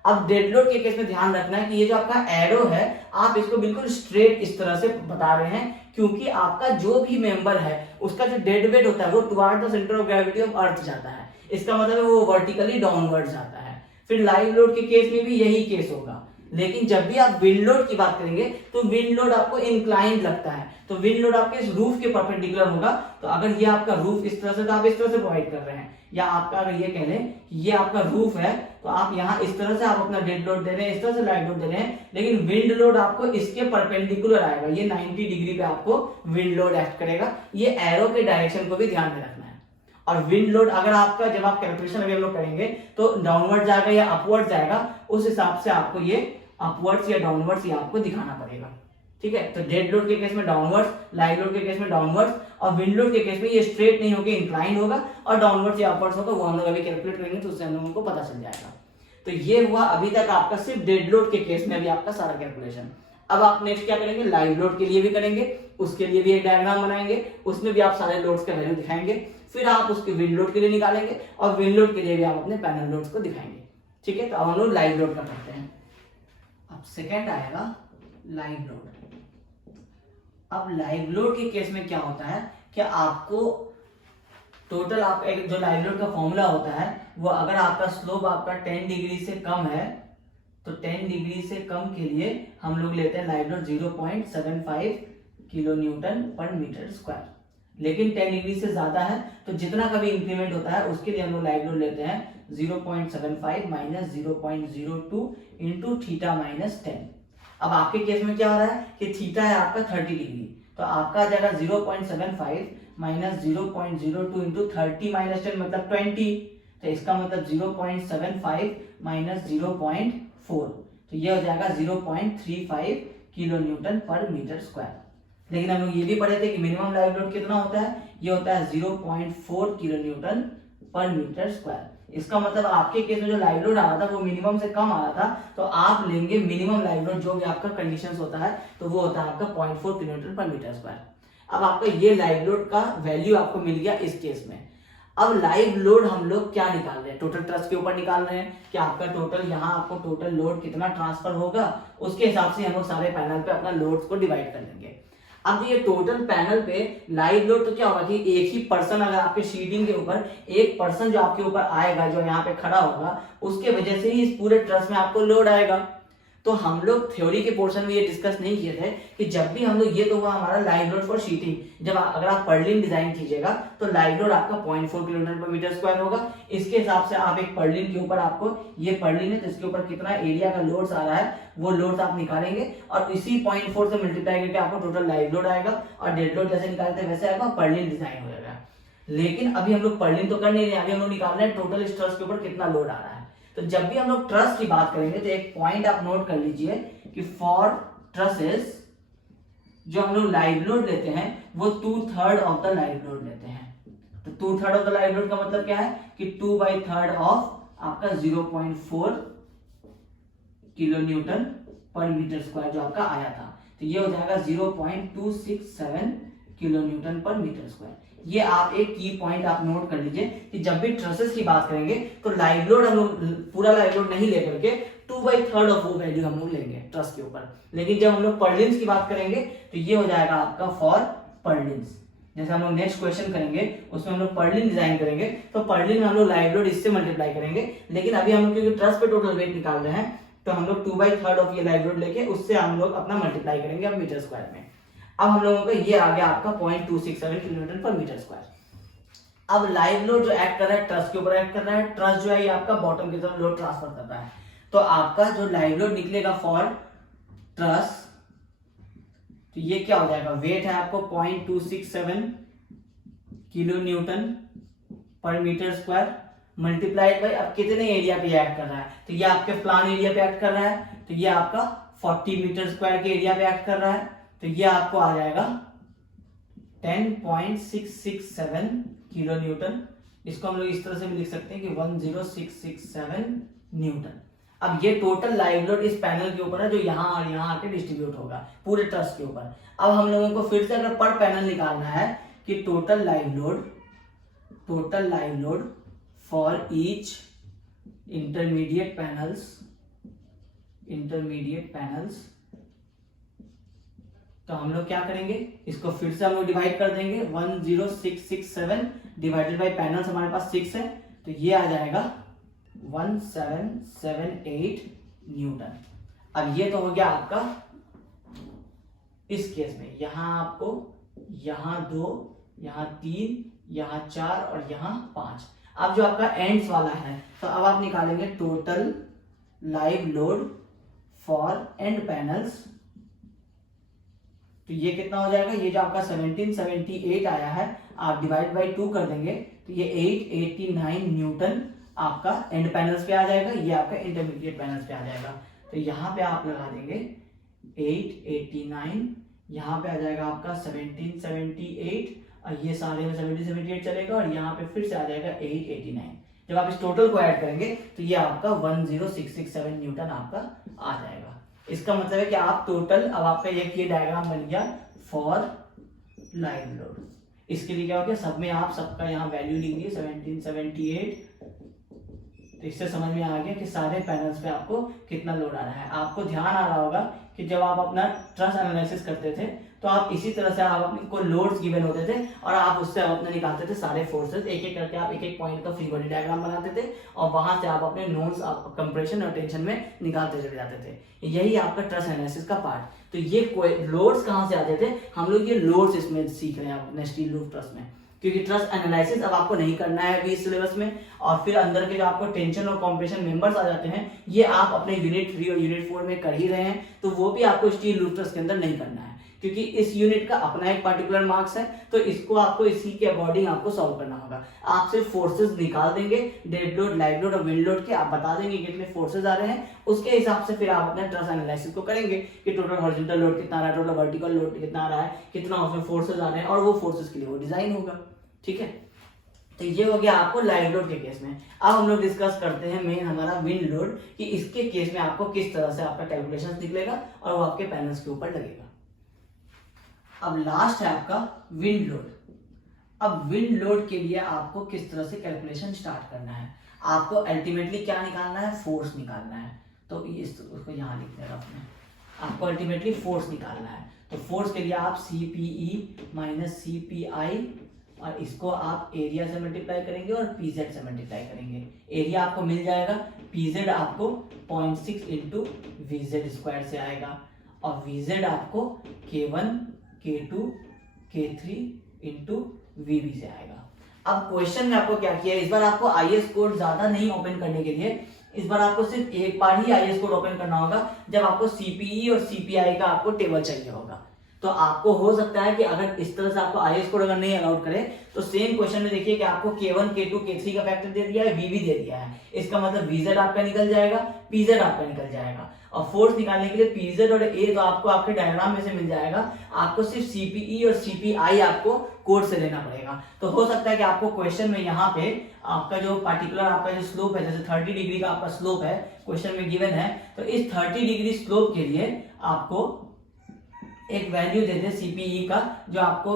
अब डेड लोड के केस में ध्यान रखना है कि ये जो आपका एरो है आप इसको बिल्कुल स्ट्रेट इस तरह से बता रहे हैं, क्योंकि आपका जो भी मेंबर है उसका जो डेड वेट होता है वो toward the centre of gravity of earth जाता है। इसका मतलब है वो वर्टिकली डाउनवर्ड जाता है। फिर लाइव लोड के केस में भी यही केस होगा, लेकिन जब भी आप विंड लोड की बात करेंगे तो विंड लोड आपको इंक्लाइंड लगता है, तो विंड लोड आपके इस रूफ के परपेंडिकुलर होगा। तो अगर ये आपका रूफ इस तरह से, तो आप इस तरह से प्रोवाइड कर रहे हैं, या आपका अगर ये कह लें ये आपका रूफ है तो आप यहाँ इस तरह से आप अपना डेड लोड दे रहे हैं, इस तरह से लाइव लोड दे रहे हैं, लेकिन विंड लोड आपको इसके परपेंडिकुलर आएगा। ये 90 डिग्री पे आपको विंड लोड एक्ट करेगा। ये एरो के डायरेक्शन को भी ध्यान में रखना है। और विंड लोड अगर आपका जब आप कैलकुलेशन अगर लोग करेंगे तो डाउनवर्ड जाएगा या अपवर्ड जाएगा, उस हिसाब से आपको ये अपवर्ड्स या डाउनवर्ड्स ये आपको दिखाना पड़ेगा। ठीक है। तो डेड लोड के केस में डाउनवर्ड्स, लाइव लोड के केस में डाउनवर्ड्स, और विंड लोड के केस में ये स्ट्रेट नहीं होकर इंक्लाइन होगा, और डाउनवर्ड्स या अपवर्ड्स होगा। वो हम लोग अभी कैलकुलेट करेंगे तो उससे हम लोगों को पता चल जाएगा। तो ये हुआ अभी तक आपका सिर्फ डेड लोड के केस में अभी आपका सारा कैलकुलेशन। अब आप नेक्स्ट क्या करेंगे, लाइव लोड के लिए भी करेंगे। उसके लिए भी एक डायग्राम बनाएंगे, उसमें भी आप सारे लोड्स के वैल्यू दिखाएंगे, फिर आप उसके विंड लोड के लिए निकालेंगे और विंड लोड के लिए भी आप अपने पैनल लोड्स को दिखाएंगे। ठीक है, तो अब हम लोग लाइव लोड का करते हैं। अब सेकेंड आएगा लाइव लोड। अब लाइव लोड के केस में क्या होता है कि आपको टोटल आप एक जो लाइव लोड का फॉर्मूला होता है वो अगर आपका स्लोप आपका 10 डिग्री से कम है तो 10 डिग्री से कम के लिए हम लोग लेते हैं लाइव लोड 0.75 किलो न्यूटन पर मीटर स्क्वायर। लेकिन 10 डिग्री से ज्यादा है तो जितना कभी इंक्रीमेंट होता है उसके लिए हम लोग लाइव लोड लेते हैं 0.75 माइनस 0.02 इंटू थीटा माइनस 10। अब आपके केस में क्या हो रहा है कि थीटा है आपका 30 डिग्री, तो आपका आ जाएगा 0.75 माइनस 0.02 इंटू 30 माइनस 10 मतलब 20, तो इसका मतलब 0.75 माइनस 0.4, तो ये हो जाएगा 0.35 किलो न्यूटन पर मीटर स्क्वायर। लेकिन हम लोग ये भी पढ़े थे कि मिनिमम लाइव लोड कितना होता है, ये होता है 0.4 किलो न्यूटन पर मीटर स्क्वायर। इसका मतलब आपके केस में जो लाइव लोड आ रहा था वो मिनिमम से कम आ रहा था, तो आप लेंगे मिनिमम लाइव लोड जो भी आपका कंडीशंस होता है तो वो होता है आपका 0.4 किलो न्यूटन पर मीटर स्क्वायर। अब आपका ये लाइव लोड का वैल्यू आपको मिल गया इस केस में। अब लाइव लोड हम लोग क्या निकाल रहे हैं, टोटल ट्रस के ऊपर निकाल रहे हैं कि आपका टोटल यहाँ आपको टोटल लोड कितना ट्रांसफर होगा, उसके हिसाब से हम लोग सारे पैनल पे अपना लोड्स को डिवाइड कर लेंगे। अब ये टोटल पैनल पे लाइव लोड तो क्या होगा कि एक ही पर्सन अगर आपके शीटिंग के ऊपर एक पर्सन जो आपके ऊपर आएगा जो यहाँ पे खड़ा होगा उसके वजह से ही इस पूरे ट्रस में आपको लोड आएगा। तो हम लोग थ्योरी के पोर्शन में ये डिस्कस नहीं किए थे कि जब भी हम लोग, ये तो हुआ हमारा लाइव लोड फॉर शीटिंग, जब अगर आप पर्लिन डिजाइन कीजिएगा तो लाइव लोड आपका 0.4 किलोमीटर पर मीटर स्क्वायर होगा। इसके हिसाब से आप एक पर्लिन के ऊपर, आपको ये पर्लिन है तो इसके ऊपर कितना एरिया का लोड्स आ रहा है वो लोड्स आप निकालेंगे और इसी 0.4 से मल्टीप्लाई करके आपको टोटल लाइव लोड आएगा और डेड लोड जैसे निकालते हैं वैसे आएगा, पर्लिन डिजाइन हो जाएगा। लेकिन अभी हम लोग पर्लिन तो कर नहीं रहे, अभी हम लोग निकाल रहे हैं टोटल स्ट्रस के ऊपर कितना लोड आ रहा है। तो जब भी हम लोग ट्रस की बात करेंगे तो एक पॉइंट आप नोट कर लीजिए कि फॉर ट्रसेस जो हम लोग लाइव लोड लेते हैं वो 2/3 ऑफ द लाइव लोड लेते हैं। तो 2/3 ऑफ द लाइव लोड का मतलब क्या है कि 2/3 ऑफ आपका 0.4 किलो न्यूटन पर मीटर स्क्वायर जो आपका आया था, तो ये हो जाएगा 0.267 किलो न्यूटन पर मीटर स्क्वायर। ये आप एक की पॉइंट आप नोट कर लीजिए कि जब भी ट्रसेस की बात करेंगे तो लाइव लोड हम लोग पूरा लाइव लोड नहीं लेकर के 2/3 ऑफ वो वैल्यू हम लोग लेंगे ट्रस के ऊपर। लेकिन जब हम लोग पर्लिन्स की बात करेंगे तो ये हो जाएगा आपका फॉर पर्लिन्स। जैसे हम लोग नेक्स्ट क्वेश्चन करेंगे उसमें हम लोग पर्लिन डिजाइन करेंगे तो पर्लिन में हम लोग लाइव लोड इससे मल्टीप्लाई करेंगे। लेकिन अभी हम लोग क्योंकि ट्रस पे टोटल वेट निकाल रहे हैं तो हम लोग 2/3 ऑफ ये लाइव लोड लेके उससे हम लोग अपना मल्टीप्लाई करेंगे अब मीटर स्क्वायर में। अब हम लोगों का ये आ गया आपका 0.267 किलोमीटर पर मीटर स्क्वायर। अब लाइव लोड जो एक्ट कर रहा है ट्रस के ऊपर एक्ट कर रहा है, ट्रस जो है ये आपका बॉटम की तरफ लोड ट्रांसफर कर रहा है, तो आपका जो लाइव लोड निकलेगा फॉर ट्रस तो ये क्या हो जाएगा, वेट है आपको 0.267 किलो न्यूटन पर मीटर स्क्वायर मल्टीप्लाइड बाय अब कितने एरिया पे एक्ट कर रहा है, तो ये आपके प्लान एरिया पे एक्ट कर रहा है तो ये आपका 40 मीटर स्क्वायर के एरिया पे एक्ट कर रहा है, तो ये आपको आ जाएगा 10.667 किलो न्यूटन। इसको हम लोग इस तरह से भी लिख सकते हैं कि 10667 न्यूटन। अब ये टोटल लाइव लोड इस पैनल के ऊपर है जो यहाँ और यहाँ आके डिस्ट्रीब्यूट होगा पूरे ट्रस के ऊपर। अब हम लोगों को फिर से अगर पर पैनल निकालना है कि total live load for each intermediate panels, तो हम लोग क्या करेंगे, इसको फिर से हम लोग डिवाइड कर देंगे 10667 डिवाइडेड बाय पैनल्स हमारे पास 6 है तो ये आ जाएगा 1778 न्यूटन। अब ये तो हो गया आपका इस केस में, यहां आपको यहां 2 यहां 3 यहां 4 और यहां 5। अब जो आपका एंड्स वाला है तो अब आप निकालेंगे total live load for and panels, तो ये कितना हो जाएगा, ये जो आपका 1778 आया है आप डिवाइड बाय 2 कर देंगे तो ये 889 न्यूटन आपका एंड पैनल्स पे आ जाएगा, ये आपका इंटरमीडिएट पैनल्स पे आ जाएगा। तो यहाँ पे आप लगा देंगे 889, यहाँ पे आ जाएगा आपका 1778 और ये सारे में 1778 चलेगा और यहाँ पे फिर से आ जाएगा 889। जब आप इस टोटल को ऐड करेंगे तो ये आपका 10667 न्यूटन आपका आ जाएगा। इसका मतलब है कि आप टोटल, अब आपका ये डायग्राम बन गया फॉर लाइव लोड। इसके लिए क्या हो गया, सब में आप सबका यहाँ वैल्यू लिख दिए 1778। तो इससे समझ में आ गया कि सारे पैनल्स पे आपको कितना लोड आ रहा है। आपको ध्यान आ रहा होगा कि जब आप अपना ट्रस एनालिसिस करते थे तो आप इसी तरह से आप अपने को लोड्स गिवन होते थे और आप उससे आप अपने निकालते थे सारे फोर्सेस, एक एक करके आप एक एक पॉइंट का फ्री बॉडी डायग्राम बनाते थे और वहां से आप अपने नोट्स कंप्रेशन और टेंशन में निकालते चले जाते थे। यही आपका ट्रस एनालिसिस का पार्ट। तो ये लोड्स कहाँ से आते थे, हम लोग ये लोड्स इसमें सीख रहे हैं अपने स्टील रूफ ट्रस में, क्योंकि ट्रस एनालिसिस अब आपको नहीं करना है अभी इस सिलेबस में। और फिर अंदर के जो आपको टेंशन और कॉम्प्रेशन मेंबर्स आ जाते हैं, ये आप अपने यूनिट 3 और यूनिट 4 में कर ही रहे हैं, तो वो भी आपको स्टील रूफ ट्रस के अंदर नहीं करना है, क्योंकि इस यूनिट का अपना एक पर्टिकुलर मार्क्स है। तो इसको आपको इसी के अकॉर्डिंग आपको सॉल्व करना होगा। आप सिर्फ फोर्सेस निकाल देंगे, डेड लोड, लाइव लोड और विंड लोड के, आप बता देंगे कितने फोर्सेस आ रहे हैं, उसके हिसाब से फिर आप अपने ट्रस एनालिसिस को करेंगे कि टोटल हॉरिजॉन्टल लोड कितना आ रहा है, टोटल वर्टिकल लोड कितना आ रहा है, कितना उसमें फोर्सेस आ रहे हैं, और वो फोर्सेस के लिए वो डिजाइन होगा। ठीक है, तो ये हो गया आपको लाइव लोड के केस में। अब हम लोग डिस्कस करते हैं मेन हमारा विंड लोड, कि इसके केस में आपको किस तरह से आपका कैलकुलेशन निकलेगा और वो आपके पैनल्स के ऊपर लगेगा। अब लास्ट है आपका विंड लोड। अब विंड लोड के लिए आपको किस तरह से कैलकुलेशन स्टार्ट करना है, आपको अल्टीमेटली क्या निकालना है, फोर्स निकालना है। तो उसको यहाँ लिख देगा आपने, आपको अल्टीमेटली फोर्स निकालना है। तो फोर्स के लिए आप CPE माइनस CPI, और इसको आप एरिया से मल्टीप्लाई करेंगे और PZ से मल्टीप्लाई करेंगे। एरिया आपको मिल जाएगा, PZ आपको 0.6 इंटू VZ² से आएगा, और VZ आपको K1 K2 K3 into VB से आएगा। अब क्वेश्चन में आपको क्या किया है, इस बार आपको IS कोड ज्यादा नहीं ओपन करने के लिए, इस बार आपको सिर्फ एक बार ही IS कोड ओपन करना होगा जब आपको CPE और CPI का आपको टेबल चाहिए होगा। तो आपको हो सकता है कि अगर इस तरह से आपको IS कोड अगर नहीं अलाउड करे तो सेम क्वेश्चन में देखिए कि आपको K1 K2 K3 का फैक्टर दे दिया है, VB दे दिया है। इसका मतलब VZ आपका निकल जाएगा, PZ आपका निकल जाएगा, और फोर्स निकालने के लिए PZ और A तो आपको आपके डायग्राम में से मिल जाएगा। आपको सिर्फ CPE और CPI आपको कोड से लेना पड़ेगा। तो हो सकता है कि आपको क्वेश्चन में यहाँ पे आपका जो पार्टिकुलर आपका जो स्लोप है, जैसे 30 डिग्री का आपका स्लोप है क्वेश्चन में गिवन है, तो इस 30 डिग्री स्लोप के लिए आपको एक वैल्यू दे दे CPE का, जो आपको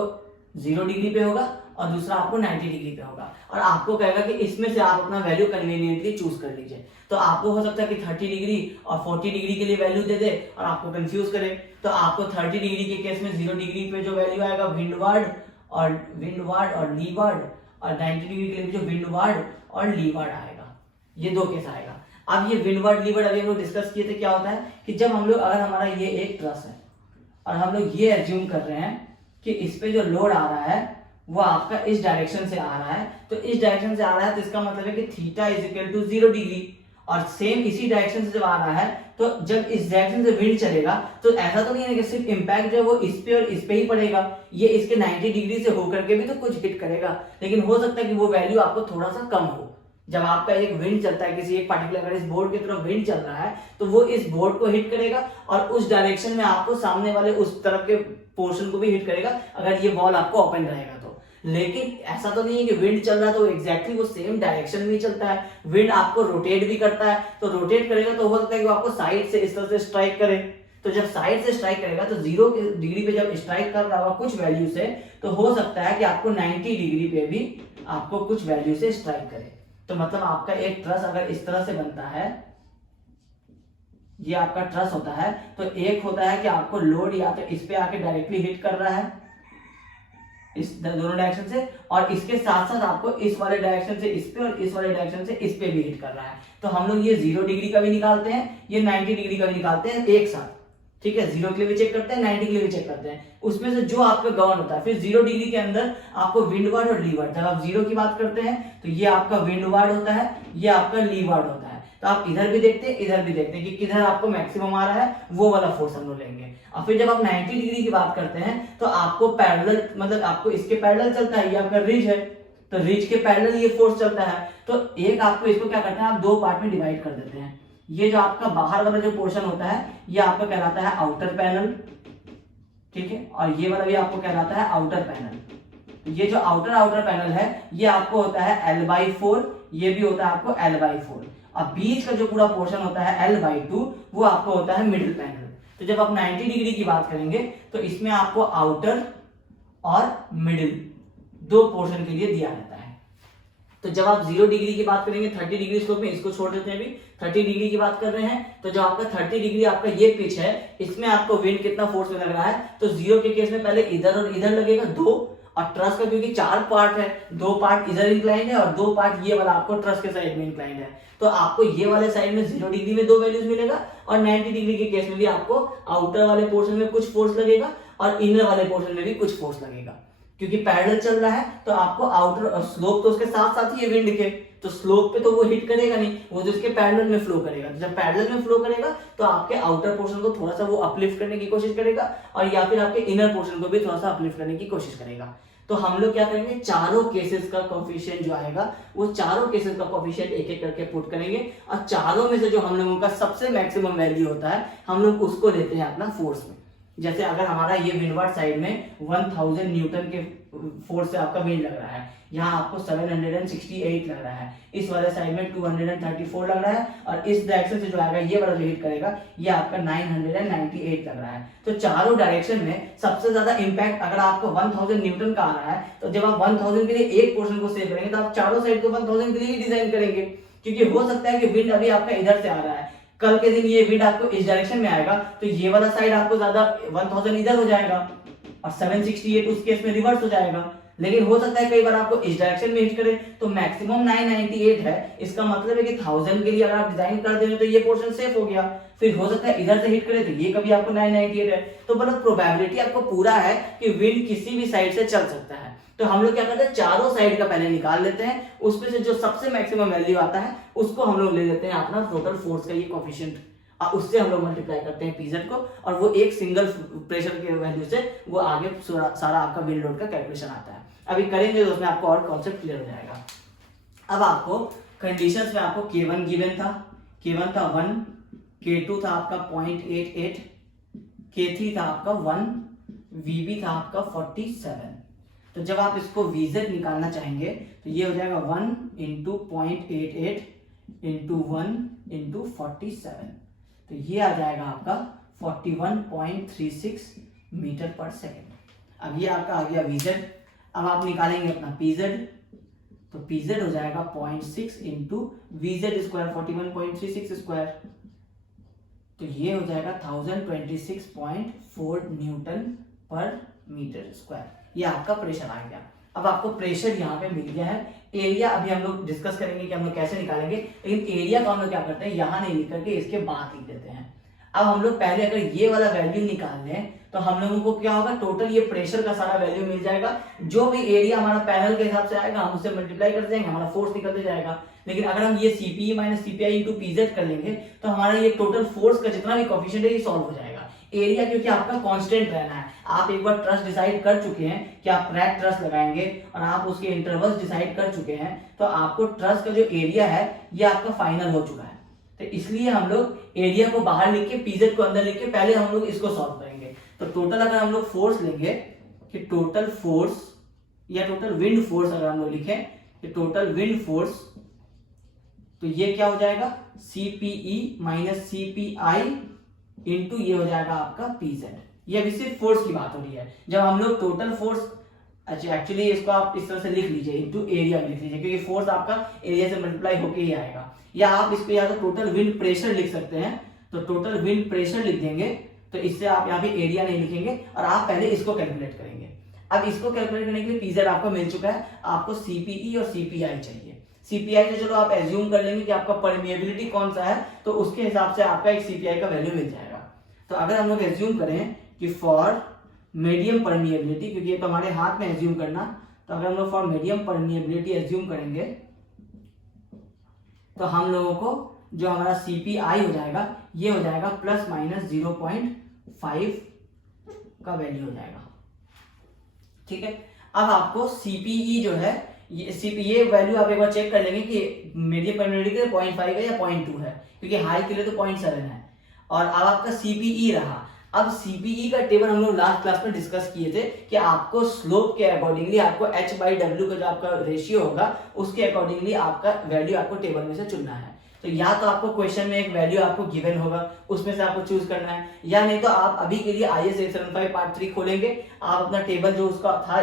0 डिग्री पे होगा और दूसरा आपको 90 डिग्री पे होगा, और आपको कहेगा कि इसमें से आप अपना वैल्यू कन्वीनियंटली चूज कर लीजिए। तो आपको हो सकता है कि 30 डिग्री और 40 डिग्री के लिए वैल्यू दे दे और आपको कंफ्यूज करे। तो आपको 30 डिग्री के केस में 0 डिग्री पे जो वैल्यू आएगा विंडवार्ड और लीवार्ड, और 90 डिग्री के लिए जो विंडवार्ड और लीवार्ड आएगा। ये दो केस आएगा। अब ये विंडवार्ड लीवार्ड अभी हम लोग डिस्कस किए थे, क्या होता है कि जब हम लोग, अगर हमारा ये एक ट्रस है और हम लोग ये एज्यूम कर रहे हैं कि इस पे जो लोड आ रहा है वो आपका इस डायरेक्शन से आ रहा है, तो इस डायरेक्शन से आ रहा है तो इसका मतलब है कि theta is equal to 0 degree, और सेम इसी डायरेक्शन से जब आ रहा है तो जब इस डायरेक्शन से विंड चलेगा तो ऐसा तो नहीं है कि सिर्फ इम्पैक्ट जो है वो इस पे और इस पे ही पड़ेगा, ये इसके 90 डिग्री से होकर के भी तो कुछ हिट करेगा, लेकिन हो सकता है कि वो वैल्यू आपको थोड़ा सा कम हो। जब आपका एक विंड चलता है किसी एक पार्टिकुलर, अगर इस बोर्ड की तरफ विंड चल रहा है तो वो इस बोर्ड को हिट करेगा और उस डायरेक्शन में आपको सामने वाले उस तरफ के पोर्शन को भी हिट करेगा, अगर ये वॉल आपको ओपन रहेगा तो। लेकिन ऐसा तो नहीं है कि विंड चल रहा है तो एग्जैक्टली वो सेम डायरेक्शन में ही चलता है। विंड आपको रोटेट भी करता है, तो रोटेट करेगा तो हो सकता है कि वो आपको साइड से इस तरह से स्ट्राइक करे। तो जब साइड से स्ट्राइक करेगा तो 0 डिग्री पे जब स्ट्राइक कर रहा होगा कुछ वैल्यू से, तो हो सकता है कि आपको 90 डिग्री पे भी आपको कुछ वैल्यू से स्ट्राइक करे। तो मतलब आपका एक ट्रस अगर इस तरह से बनता है, ये आपका ट्रस होता है, तो एक होता है कि आपको लोड या तो इस पे आके डायरेक्टली हिट कर रहा है इस दोनों डायरेक्शन से, और इसके साथ साथ आपको इस वाले डायरेक्शन से इस पे और इस वाले डायरेक्शन से इस पे भी हिट कर रहा है। तो हम लोग ये 0 डिग्री का भी निकालते हैं, ये 90 डिग्री का भी निकालते हैं एक साथ। ठीक है, 0 के लिए भी चेक करते हैं, 90 के लिए भी चेक करते हैं, उसमें से जो आपका गवर्न होता है। फिर 0 डिग्री के अंदर आपको विंडवार्ड और लीवार्ड, जब आप 0 की बात करते हैं तो ये आपका विंडवार्ड होता है, ये आपका लीवार्ड होता है। तो आप इधर भी देखते हैं इधर भी देखते हैं कि किधर आपको मैक्सिमम आ रहा है, वो वाला फोर्स हम लोग लेंगे। और फिर जब आप 90 डिग्री की बात करते हैं तो आपको पैरेलल, मतलब आपको इसके पैरेलल चलता है, ये आपका रिज है, तो रिज के पैरेलल ये फोर्स चलता है। तो एक आपको इसको क्या करते हैं, आप 2 पार्ट में डिवाइड कर देते हैं। ये जो आपका बाहर वाला जो पोर्शन होता है ये आपका कहलाता है आउटर पैनल, ठीक है, और ये वाला भी आपको कहलाता है आउटर पैनल। ये जो आउटर पैनल है ये आपको होता है L/4, ये भी होता है आपको L/4, और बीच का जो पूरा पोर्शन होता है L/2 वो आपको होता है मिडिल पैनल। तो जब आप 90 डिग्री की बात करेंगे तो इसमें आपको आउटर और मिडिल, दो पोर्शन के लिए दिया रहता है। तो जब आप 0 डिग्री की बात करेंगे 30 डिग्री स्लोप में, इसको छोड़ देते हैं अभी, 30 डिग्री की बात कर रहे हैं, तो जब आपका 30 डिग्री आपका ये पिच है, इसमें आपको विंड कितना फोर्स में लग रहा है, तो 0 के केस में पहले इधर और इधर लगेगा 2, और ट्रस का क्योंकि 4 पार्ट है, 2 पार्ट इधर इंक्लाइंड है और 2 पार्ट ये वाला आपको ट्रस के साइड में इंक्लाइंड है, तो आपको ये वाले साइड में 0 डिग्री में 2 वैल्यूज मिलेगा, और 90 डिग्री के केस में भी आपको आउटर वाले पोर्शन में कुछ फोर्स लगेगा और इनर वाले पोर्शन में भी कुछ फोर्स लगेगा। क्योंकि पैरेलल चल रहा है तो आपको आउटर स्लोप तो उसके साथ साथ ही है विंड के, तो स्लोप पे तो वो हिट करेगा नहीं, वो जो उसके पैरेलल में फ्लो करेगा। तो जब पैरेलल में फ्लो करेगा तो आपके आउटर पोर्शन को थोड़ा सा वो अपलिफ्ट करने की कोशिश करेगा, और या फिर आपके इनर पोर्शन को भी थोड़ा सा अपलिफ्ट करने की कोशिश करेगा। तो हम लोग क्या करेंगे, चारों केसेस का कोफिशिएंट जो आएगा वो चारों केसेस का कोफिशिएंट एक एक करके पुट करेंगे, और चारों में से जो हम लोगों का सबसे मैक्सिमम वैल्यू होता है हम लोग उसको लेते हैं अपना फोर्स में। जैसे अगर हमारा ये विंडवार्ड साइड में 1000 न्यूटन के फोर्स से आपका विंड लग रहा है, यहाँ आपको 768 लग रहा है, इस वाले साइड में 234 लग रहा है, और इस डायरेक्शन से जो आएगा ये वाला जो हिट करेगा ये आपका 998 लग रहा है। तो चारों डायरेक्शन में सबसे ज्यादा इंपैक्ट अगर आपको 1000 न्यूटन का आ रहा है, तो जब आप 1000 के लिए एक पोर्शन को सेव करेंगे तो आप चारों साइड को 1000 के लिए ही डिजाइन करेंगे, क्योंकि हो सकता है कि विंड अभी आपका इधर से आ रहा है, कल के दिन ये विंड आपको इस डायरेक्शन में आएगा, तो ये वाला साइड आपको ज्यादा 1000 इधर हो जाएगा और 768 उस केस में रिवर्स हो जाएगा। लेकिन हो सकता है कई बार आपको इस डायरेक्शन में हिट करे, तो मैक्सिमम 998 है, इसका मतलब है कि 1000 के लिए अगर आप डिजाइन कर देंगे तो ये पोर्शन सेफ हो गया। फिर हो सकता है इधर से हिट करे तो ये कभी आपको 998 है, तो मतलब प्रोबेबिलिटी आपको पूरा है कि विंड किसी भी साइड से चल सकता है। तो हम लोग क्या करते हैं, चारों साइड का पहले निकाल लेते हैं, उसमें से जो सबसे मैक्सिमम वैल्यू आता है उसको हम लोग ले लेते हैं अपना टोटल फोर्स का ये कोफिशिएंट, और उससे हम लोग मल्टीप्लाई करते हैं पीजेड को, और वो एक सिंगल प्रेशर के वैल्यू से वो आगे सारा आपका विंड लोड का कैलकुलेशन आता है। अभी करेंगे तो उसमें आपको और कॉन्सेप्ट क्लियर हो जाएगा। अब आपको कंडीशंस में आपको K1 गिवन था, K1 था 1, K2 था आपका 0.88, K3 था आपका 1, VB था आपका 47। तो जब आप इसको VZ निकालना चाहेंगे तो ये हो जाएगा 1 इंटू 0.88 इंटू 1 इंटू 47, तो ये आ जाएगा आपका 41.36 मीटर पर सेकेंड। अब ये आपका आ गया VZ। अब आप निकालेंगे अपना PZ, तो PZ हो जाएगा 0.6 इंटू VZ स्क्वायर 41.36 स्क्वायर, तो ये हो जाएगा 1026.4 न्यूटन पर मीटर स्क्वायर। ये आपका प्रेशर आ गया। अब आपको प्रेशर यहाँ पे मिल गया है। एरिया अभी हम लोग डिस्कस करेंगे कि हम लोग कैसे निकालेंगे, लेकिन एरिया को हम लोग क्या करते हैं, यहाँ नहीं लिख करके इसके बाद लिख देते हैं। अब हम लोग पहले अगर ये वाला वैल्यू निकाल लें तो हम लोगों को क्या होगा, टोटल ये प्रेशर का सारा वैल्यू मिल जाएगा। जो भी एरिया हमारा पैनल के हिसाब से आएगा हम उससे मल्टीप्लाई कर देंगे, हमारा फोर्स निकलते जाएगा। लेकिन अगर हम ये CPE minus CPI into PZ कर लेंगे तो हमारा ये टोटल फोर्स का जितना भी कोफिशिएंट है ये सॉल्व हो जाएगा। एरिया क्योंकि आपका कांस्टेंट रहना है, आप एक बार ट्रस डिसाइड कर चुके हैं कि आप फ्लैट ट्रस लगाएंगे और आप उसके इंटरवल्स डिसाइड कर चुके हैं, तो आपको ट्रस का जो एरिया है ये आपका फाइनल हो चुका है। तो इसलिए हम लोग एरिया को बाहर लिख के PZ को अंदर लिख के पहले हम लोग इसको सॉल्व करेंगे। तो टोटल अगर हम लोग फोर्स लेंगे कि टोटल फोर्स या टोटल विंड फोर्स अगर हम लोग लिखें कि टोटल विंड फोर्स, तो ये क्या हो जाएगा CPE माइनस CPI इंटू ये हो जाएगा आपका PZ। ये अभी सिर्फ फोर्स की बात हो रही है। जब हम लोग टोटल फोर्स, अच्छा एक्चुअली इसको आप इस तरह से लिख लीजिए, इंटू एरिया लिख लीजिए, क्योंकि फोर्स आपका एरिया से मल्टीप्लाई होके ही आएगा। या आप इसको या तो टोटल विंड प्रेशर लिख सकते हैं, तो टोटल विंड प्रेशर लिख देंगे, तो इससे आप यहाँ पे एरिया नहीं लिखेंगे और आप पहले इसको कैलकुलेट करेंगे। अब इसको कैलकुलेट करने के लिए PZ आपको मिल चुका है, आपको CPE और CPI चाहिए। CPI तो चलो आप एज्यूम कर लेंगे कि आपका परमिएबिलिटी कौन सा है, तो उसके हिसाब से आपका एक CPI का वैल्यू मिल जाएगा। तो अगर हम लोग एज्यूम करें कि फॉर मीडियम परमिएबिलिटी, क्योंकि ये तो हमारे हाथ में एज्यूम करना, तो अगर हम लोग फॉर मीडियम परमिएबिलिटी एज्यूम करेंगे तो हम लोगों को जो हमारा CPI हो जाएगा ये हो जाएगा प्लस माइनस 0.5 का वैल्यू हो जाएगा। ठीक है, अब आपको CPE जो है ये वैल्यू आप एक बार चेक कर लेंगे कि मीडियम परमिएबिलिटी के लिए 0.5 है या 0.2 है, क्योंकि हाई के लिए तो 0.7 है। और अब आपका CPE रहा। अब CPE का टेबल हम लोग लास्ट क्लास में डिस्कस किए थे कि आपको स्लोप के अकॉर्डिंगली आपको H/W का जो आपका रेशियो होगा उसके अकॉर्डिंगली आपका वैल्यू आपको टेबल में से चुनना है। तो या तो आपको क्वेश्चन में एक वैल्यू आपको गिवन होगा, उसमें से आपको चूज करना है, या नहीं तो आप अभी के लिए IAS 875 पार्ट 3 खोलेंगे, आप अपना टेबल जो उसका था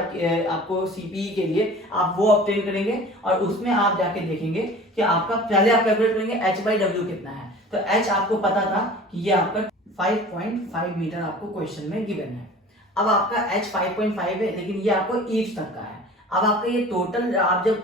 आपको CPE के लिए आप वो ऑब्टेन करेंगे और उसमें आप जाके देखेंगे कि आपका पहले आप कैलकुलेट करेंगे h/w कितना है। तो h आपको पता था कि ये आपका 5.5 मीटर आपको क्वेश्चन में गिवन है। अब आपका h 5.5 है, लेकिन ये आपको ईच तक का है। अब आपका ये टोटल आप जब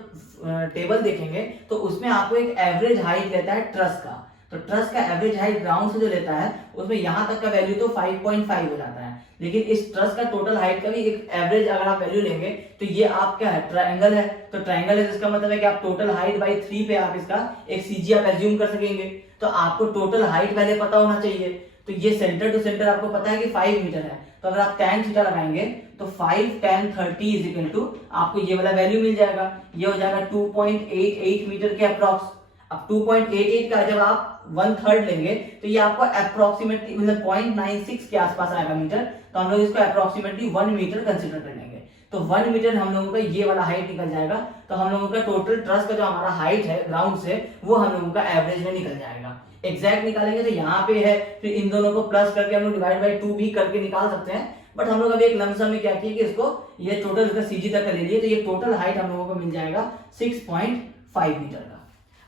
टेबल देखेंगे तो उसमें आपको एक एवरेज हाइट लेता है ट्रस का। तो ट्रस का एवरेज हाइट ग्राउंड से जो लेता है उसमें यहां तक का वैल्यू तो 5.5 हो जाता है, लेकिन इस ट्रस का टोटल हाइट का भी एक एवरेज अगर आप वैल्यू लेंगे तो ये आप क्या है, ट्रायंगल है। तो ट्रायंगल है, इसका मतलब है कि आप टोटल हाइट बाई 3 पे आप इसका एक CG आप एज्यूम कर सकेंगे। तो आपको टोटल हाइट पहले पता होना चाहिए। तो ये सेंटर टू सेंटर आपको पता है कि 5 मीटर है, तो अगर आप tan थीटा लगाएंगे तो 5 tan 30 इज इक्वल टू आपको ये वाला वैल्यू मिल जाएगा। ये हो जाएगा 2.88 मीटर के अप्रॉक्स। अब 2.88 का जब आप 1/3 लेंगे तो ये आपको अप्रोक्सीमेटली मतलब 0.96 के आसपास आएगा मीटर। तो हम लोग इसको अप्रोक्सीमेटली 1 मीटर कंसिडर कर लेंगे। तो 1 मीटर हम लोगों का ये वाला हाइट निकल जाएगा। तो हम लोगों का टोटल ट्रस का जो हमारा हाइट है ग्राउंड से वो हम लोगों का एवरेज में निकल जाएगा। एग्जैक्ट निकालेंगे तो यहाँ पे है, फिर इन दोनों को प्लस करके हम लोग डिवाइड बाई 2 भी करके निकाल सकते हैं। बट हम लोग अभी एक लमसम में क्या किए कि इसको ये टोटल इसका CG तक का ले लिए, तो ये टोटल हाइट हम लोगों को मिल जाएगा 6.5 मीटर का।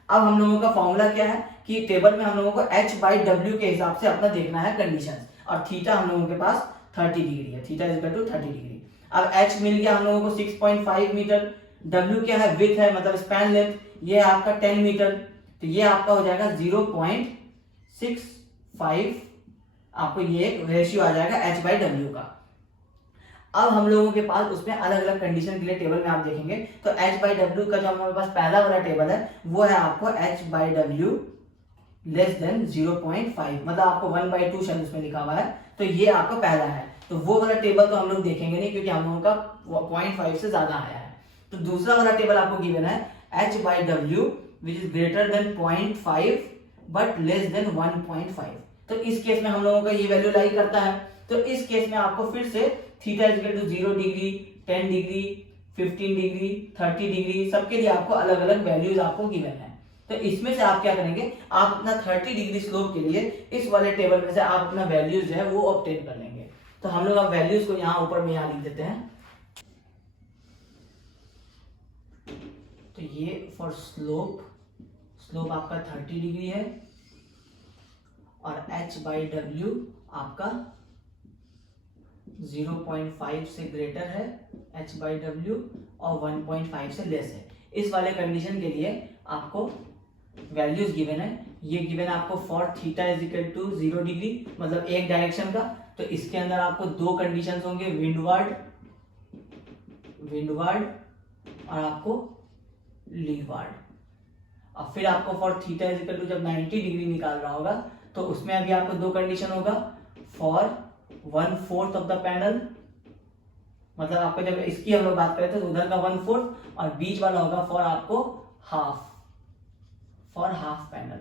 अब हम लोगों का फॉर्मूला क्या है कि टेबल में हम लोगों को h/w के हिसाब से अपना देखना है कंडीशंस, और थीटा हम लोगों के पास 30 डिग्री है, theta is equal to 30 degree. अब h मिल गया हम लोगों को 6.5 मीटर, w क्या है, विड्थ है मतलब स्पैन लेंथ, ये है आपका 10 मीटर। तो ये आपका हो जाएगा 0.65, आपको ये एक रेशियो आ जाएगा h/w का। अब हम लोगों के पास उसमें अलग अलग कंडीशन के लिए टेबल में आप देखेंगे तो h/w का जो हमारे पास पहला वाला टेबल है वो है आपको h/w लेस देन 0.5, मतलब आपको 1/2 शब्द उसमें लिखा हुआ है, तो ये आपका पहला है। तो वो वाला टेबल तो हम लोग देखेंगे नहीं क्योंकि हम लोगों का 0.5 से ज्यादा आया है। तो दूसरा वाला टेबल आपको गिवन है h/w which is greater than 0.5 but less than 1.5। तो इस केस में हम लोगों का ये वैल्यू लाई करता है। तो इस केस में आपको फिर से theta is equal to 0 degree, 10 degree, 15 degree, 30 degree, सबके लिए आपको अलग अलग वैल्यूज आपको गिवन है। तो इसमें से आप क्या करेंगे, आप अपना 30 डिग्री स्लोप के लिए इस वाले टेबल में से आप अपना वैल्यूज जो है वो ऑब्टेन कर लेंगे। तो हम लोग अब वैल्यूज को यहाँ ऊपर में यहाँ लिख देते हैं। तो ये फॉर स्लोप आपका 30 डिग्री है और h/w आपका 0.5 से ग्रेटर है h/w और 1.5 से लेस है। इस वाले कंडीशन के लिए आपको वैल्यूज गिवन है। ये गिवन आपको for theta is equal to 0 degree मतलब एक डायरेक्शन का। तो इसके अंदर आपको दो कंडीशंस होंगे, विंडवार्ड और आपको लीवार्ड। और फिर आपको for theta is equal to जब 90 डिग्री निकाल रहा होगा तो उसमें अभी आपको दो कंडीशन होगा, फॉर 1/4 ऑफ द पैनल, मतलब आपको जब इसकी हम लोग बात करें तो उधर का 1/4 और बीच वाला होगा फॉर आपको हाफ पैनल।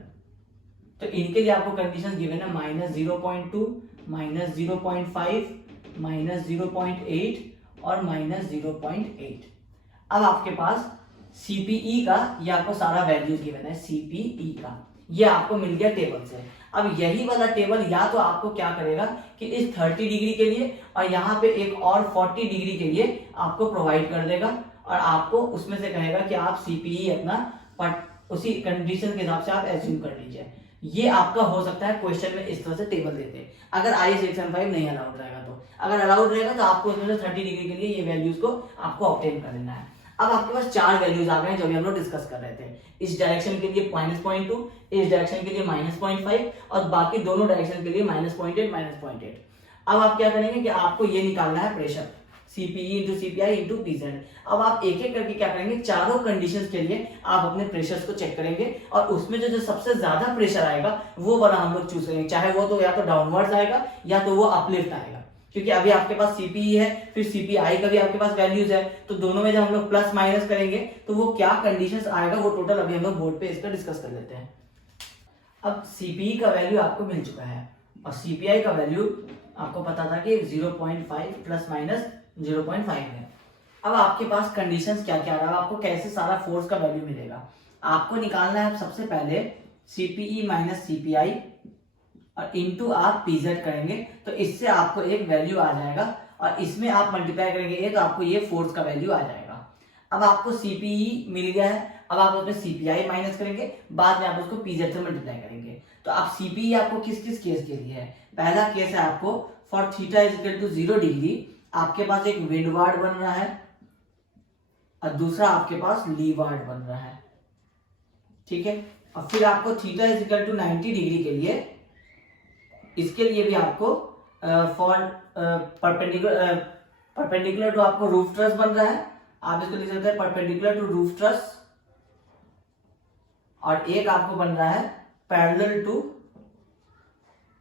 तो इनके लिए आपको कंडीशन गिवन है -0.2, -0.5, -0.8 और -0.8। अब आपके पास CPE का ये आपको सारा वैल्यूज गिवन है, CPE का ये आपको मिल गया टेबल से। अब यही वाला टेबल या तो आपको क्या करेगा कि इस 30 डिग्री के लिए और यहाँ पे एक और 40 डिग्री के लिए आपको प्रोवाइड कर देगा और आपको उसमें से कहेगा कि आप CPE अपना उसी कंडीशन के हिसाब से आप एज्यूम कर लीजिए। ये आपका हो सकता है क्वेश्चन में इस तरह से टेबल देते अगर IAS 875 नहीं अलाउड रहेगा। तो अगर अलाउड रहेगा तो आपको उसमें से 30 डिग्री के लिए ये वैल्यूज को आपको ऑब्टेन कर लेना है। अब आपके पास चार वैल्यूज आ गए जो भी हम लोग डिस्कस कर रहे थे। इस डायरेक्शन के लिए -0.2, इस डायरेक्शन के लिए -0.5 और बाकी दोनों डायरेक्शन के लिए -0.8, -0.8। अब आप क्या करेंगे कि आपको ये निकालना है pressure CPE into CPI into PZ। अब आप एक एक करके क्या करेंगे, चारों कंडीशंस के लिए आप अपने प्रेशर्स को चेक करेंगे और उसमें जो सबसे ज्यादा प्रेशर आएगा वो वाला हम लोग चूज करेंगे, चाहे वो तो या तो डाउनवर्ड्स आएगा या तो वो अपलिफ्ट आएगा। क्योंकि अभी आपके पास CPE है फिर CPI का भी आपके पास वैल्यूज है, तो दोनों में जब हम लोग प्लस माइनस करेंगे तो वो क्या कंडीशंस आएगा वो टोटल अभी हम लोग बोर्ड पे इसका डिस्कस कर लेते हैं। अब CPE का वैल्यू आपको मिल चुका है और CPI का वैल्यू आपको पता था कि 0.5 प्लस माइनस 0.5 है। अब आपके पास कंडीशंस क्या क्या रहा, आपको कैसे सारा फोर्स का वैल्यू मिलेगा। आपको निकालना है सबसे पहले CPE माइनस CPI और इनटू आप PZ करेंगे तो इससे आपको एक वैल्यू आ जाएगा और इसमें आप मल्टीप्लाई करेंगे ये तो आपको ये फोर्स का वैल्यू आ जाएगा। अब आपको CPE मिल गया है, अब आप उसमें CPI माइनस करेंगे, बाद में आप उसको PZ से मल्टीप्लाई करेंगे। तो आप CPE आपको किस किस केस के लिए है? पहला केस है आपको for theta is equal to 0 degree, आपके पास एक विंडवार्ड बन रहा है और दूसरा आपके पास लीवार्ड बन रहा है, ठीक है। और फिर आपको theta is equal to 90 degree के लिए, इसके लिए भी आपको फॉर परपेंडिकुलर टू आपको रूफ ट्रस बन रहा है, आप इसको लिख सकते हैं परपेंडिकुलर टू रूफ ट्रस, और एक आपको बन रहा है पैरेलल टू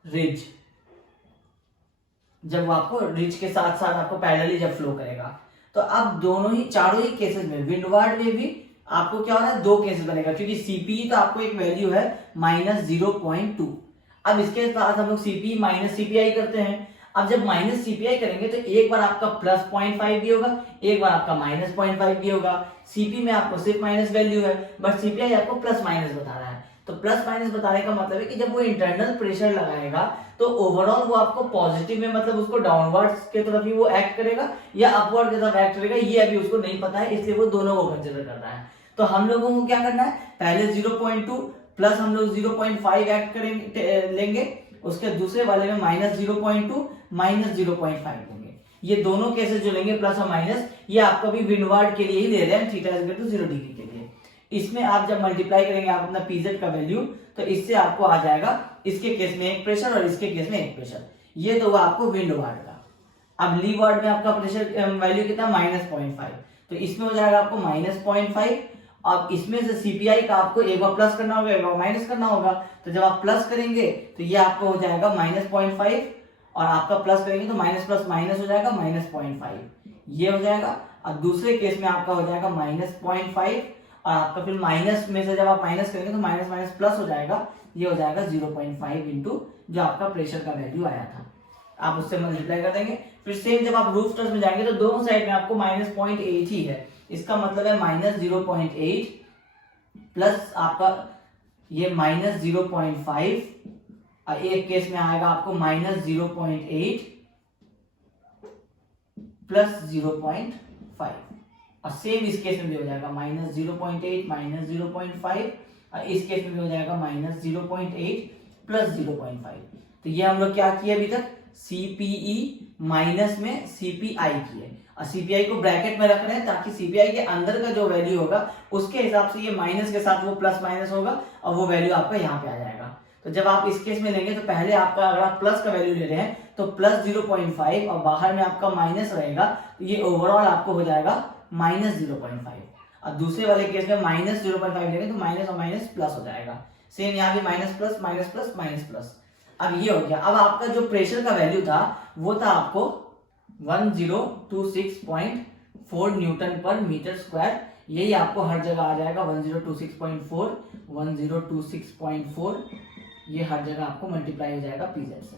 रिज, जब वो आपको रिज के साथ साथ आपको पैरेलली जब फ्लो करेगा। तो अब दोनों ही चारों ही केसेस में विंडवार्ड में भी आपको क्या हो रहा है, दो केसेस बनेगा, क्योंकि CPE तो आपको एक वैल्यू है -0.2। अब इसके साथ हम लोग CPE माइनस CPI करते हैं। अब जब माइनस CPI करेंगे तो एक बार आपका +0.5 भी होगा, एक बार आपका -0.5 भी होगा। CP में आपको सिर्फ माइनस वैल्यू है, बट CPI आपको प्लस माइनस बता रहा है। तो प्लस माइनस बताने का मतलब है कि जब वो इंटरनल प्रेशर लगाएगा तो ओवरऑल वो आपको पॉजिटिव में, मतलब उसको डाउनवर्ड्स के तरफ ही वो एक्ट करेगा या अपवर्ड की तरफ एक्ट करेगा, ये अभी उसको नहीं पता है, इसलिए वो दोनों को कंसिडर कर रहा है। तो हम लोगों को क्या करना है, पहले 0.2 प्लस हम लोग 0.5 एक्ट करेंगे लेंगे, उसके दूसरे वाले में -0.2 -0.5 लेंगे। ये दोनों केसेस जो लेंगे प्लस और माइनस, ये आपको भी विंडवार्ड के लिए ही ले रहे हैं, theta is equal to 0 degree के लिए। इसमें आप जब मल्टीप्लाई करेंगे आप अपना PZ का वैल्यू, तो इससे आपको आ जाएगा इसके केस में एक प्रेशर और इसके केस में एक प्रेशर, ये तो हुआ आपको विंडवार्ड का। अब लीवार्ड में आपका प्रेशर वैल्यू कितना, -0.5, तो इसमें हो जाएगा आपको -0.5। अब इसमें से CPI का आपको एक बार प्लस करना होगा, एक बार माइनस करना होगा, तो जब आप प्लस करेंगे तो ये आपको हो जाएगा -0.5 और आपका प्लस करेंगे तो माइनस प्लस माइनस हो जाएगा -0.5, ये हो जाएगा। अब दूसरे केस में आपका हो जाएगा -0.5 और आपका फिर माइनस में से जब आप माइनस करेंगे तो माइनस माइनस प्लस हो जाएगा, ये हो जाएगा 0.5 इंटू जो आपका प्रेशर का वैल्यू आया था, आप उससे मल्टीप्लाई कर देंगे। फिर सेम जब आप रूफ ट्रस में जाएंगे तो दोनों साइड में आपको -0.8 ही है, इसका मतलब है -0.8 प्लस आपका ये -0.5 और एक केस में आएगा आपको -0.8 प्लस 0.5 और सेम इस केस में भी हो जाएगा -0.8 -0.5 और इस केस में भी हो जाएगा -0.8 प्लस 0.5। तो ये हम लोग क्या किए अभी तक, CPE माइनस में CPI किए और CPI को ब्रैकेट में रख रहे हैं ताकि CPI के अंदर का जो वैल्यू होगा उसके हिसाब से ये माइनस के साथ वो प्लस माइनस होगा और वो वैल्यू आपका यहाँ पे आ जाएगा। तो जब आप इस केस में लेंगे तो पहले आपका अगर आप प्लस का वैल्यू ले रहे हैं तो प्लस 0.5 और बाहर में आपका माइनस रहेगा, तो ये ओवरऑल आपको हो जाएगा -0.5 और दूसरे वाले केस में -0.5 लेंगे तो माइनस और माइनस प्लस हो जाएगा। सेम यहाँ भी minus plus minus plus minus plus. अब ये हो गया। अब आपका जो प्रेशर का वैल्यू था वो था आपको 1026.4 न्यूटन पर मीटर स्क्वायर, यही आपको हर जगह आ जाएगा 1026.4 1026.4, ये हर जगह आपको मल्टीप्लाई हो जाएगा PZ से।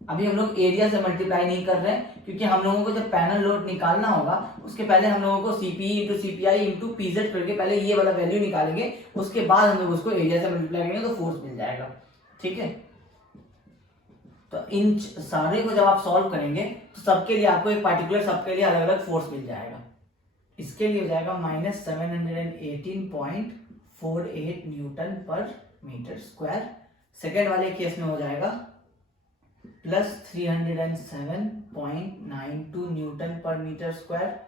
अभी हम लोग एरिया से मल्टीप्लाई नहीं कर रहे हैं क्योंकि हम लोगों को जब पैनल लोड निकालना होगा उसके पहले हम लोगों को CPE into CPI into PZ करके पहले ये वाला वैल्यू निकालेंगे, उसके बाद हम लोग उसको एरिया से मल्टीप्लाई करेंगे तो फोर्स मिल जाएगा, ठीक है। तो इन सारे को जब आप सॉल्व करेंगे तो सबके लिए आपको एक पार्टिकुलर सबके लिए अलग अलग फोर्स मिल जाएगा। इसके लिए हो जाएगा -718.48 न्यूटन पर मीटर स्क्वायर, सेकेंड वाले केस में हो जाएगा +307.92 न्यूटन पर मीटर स्क्वायर,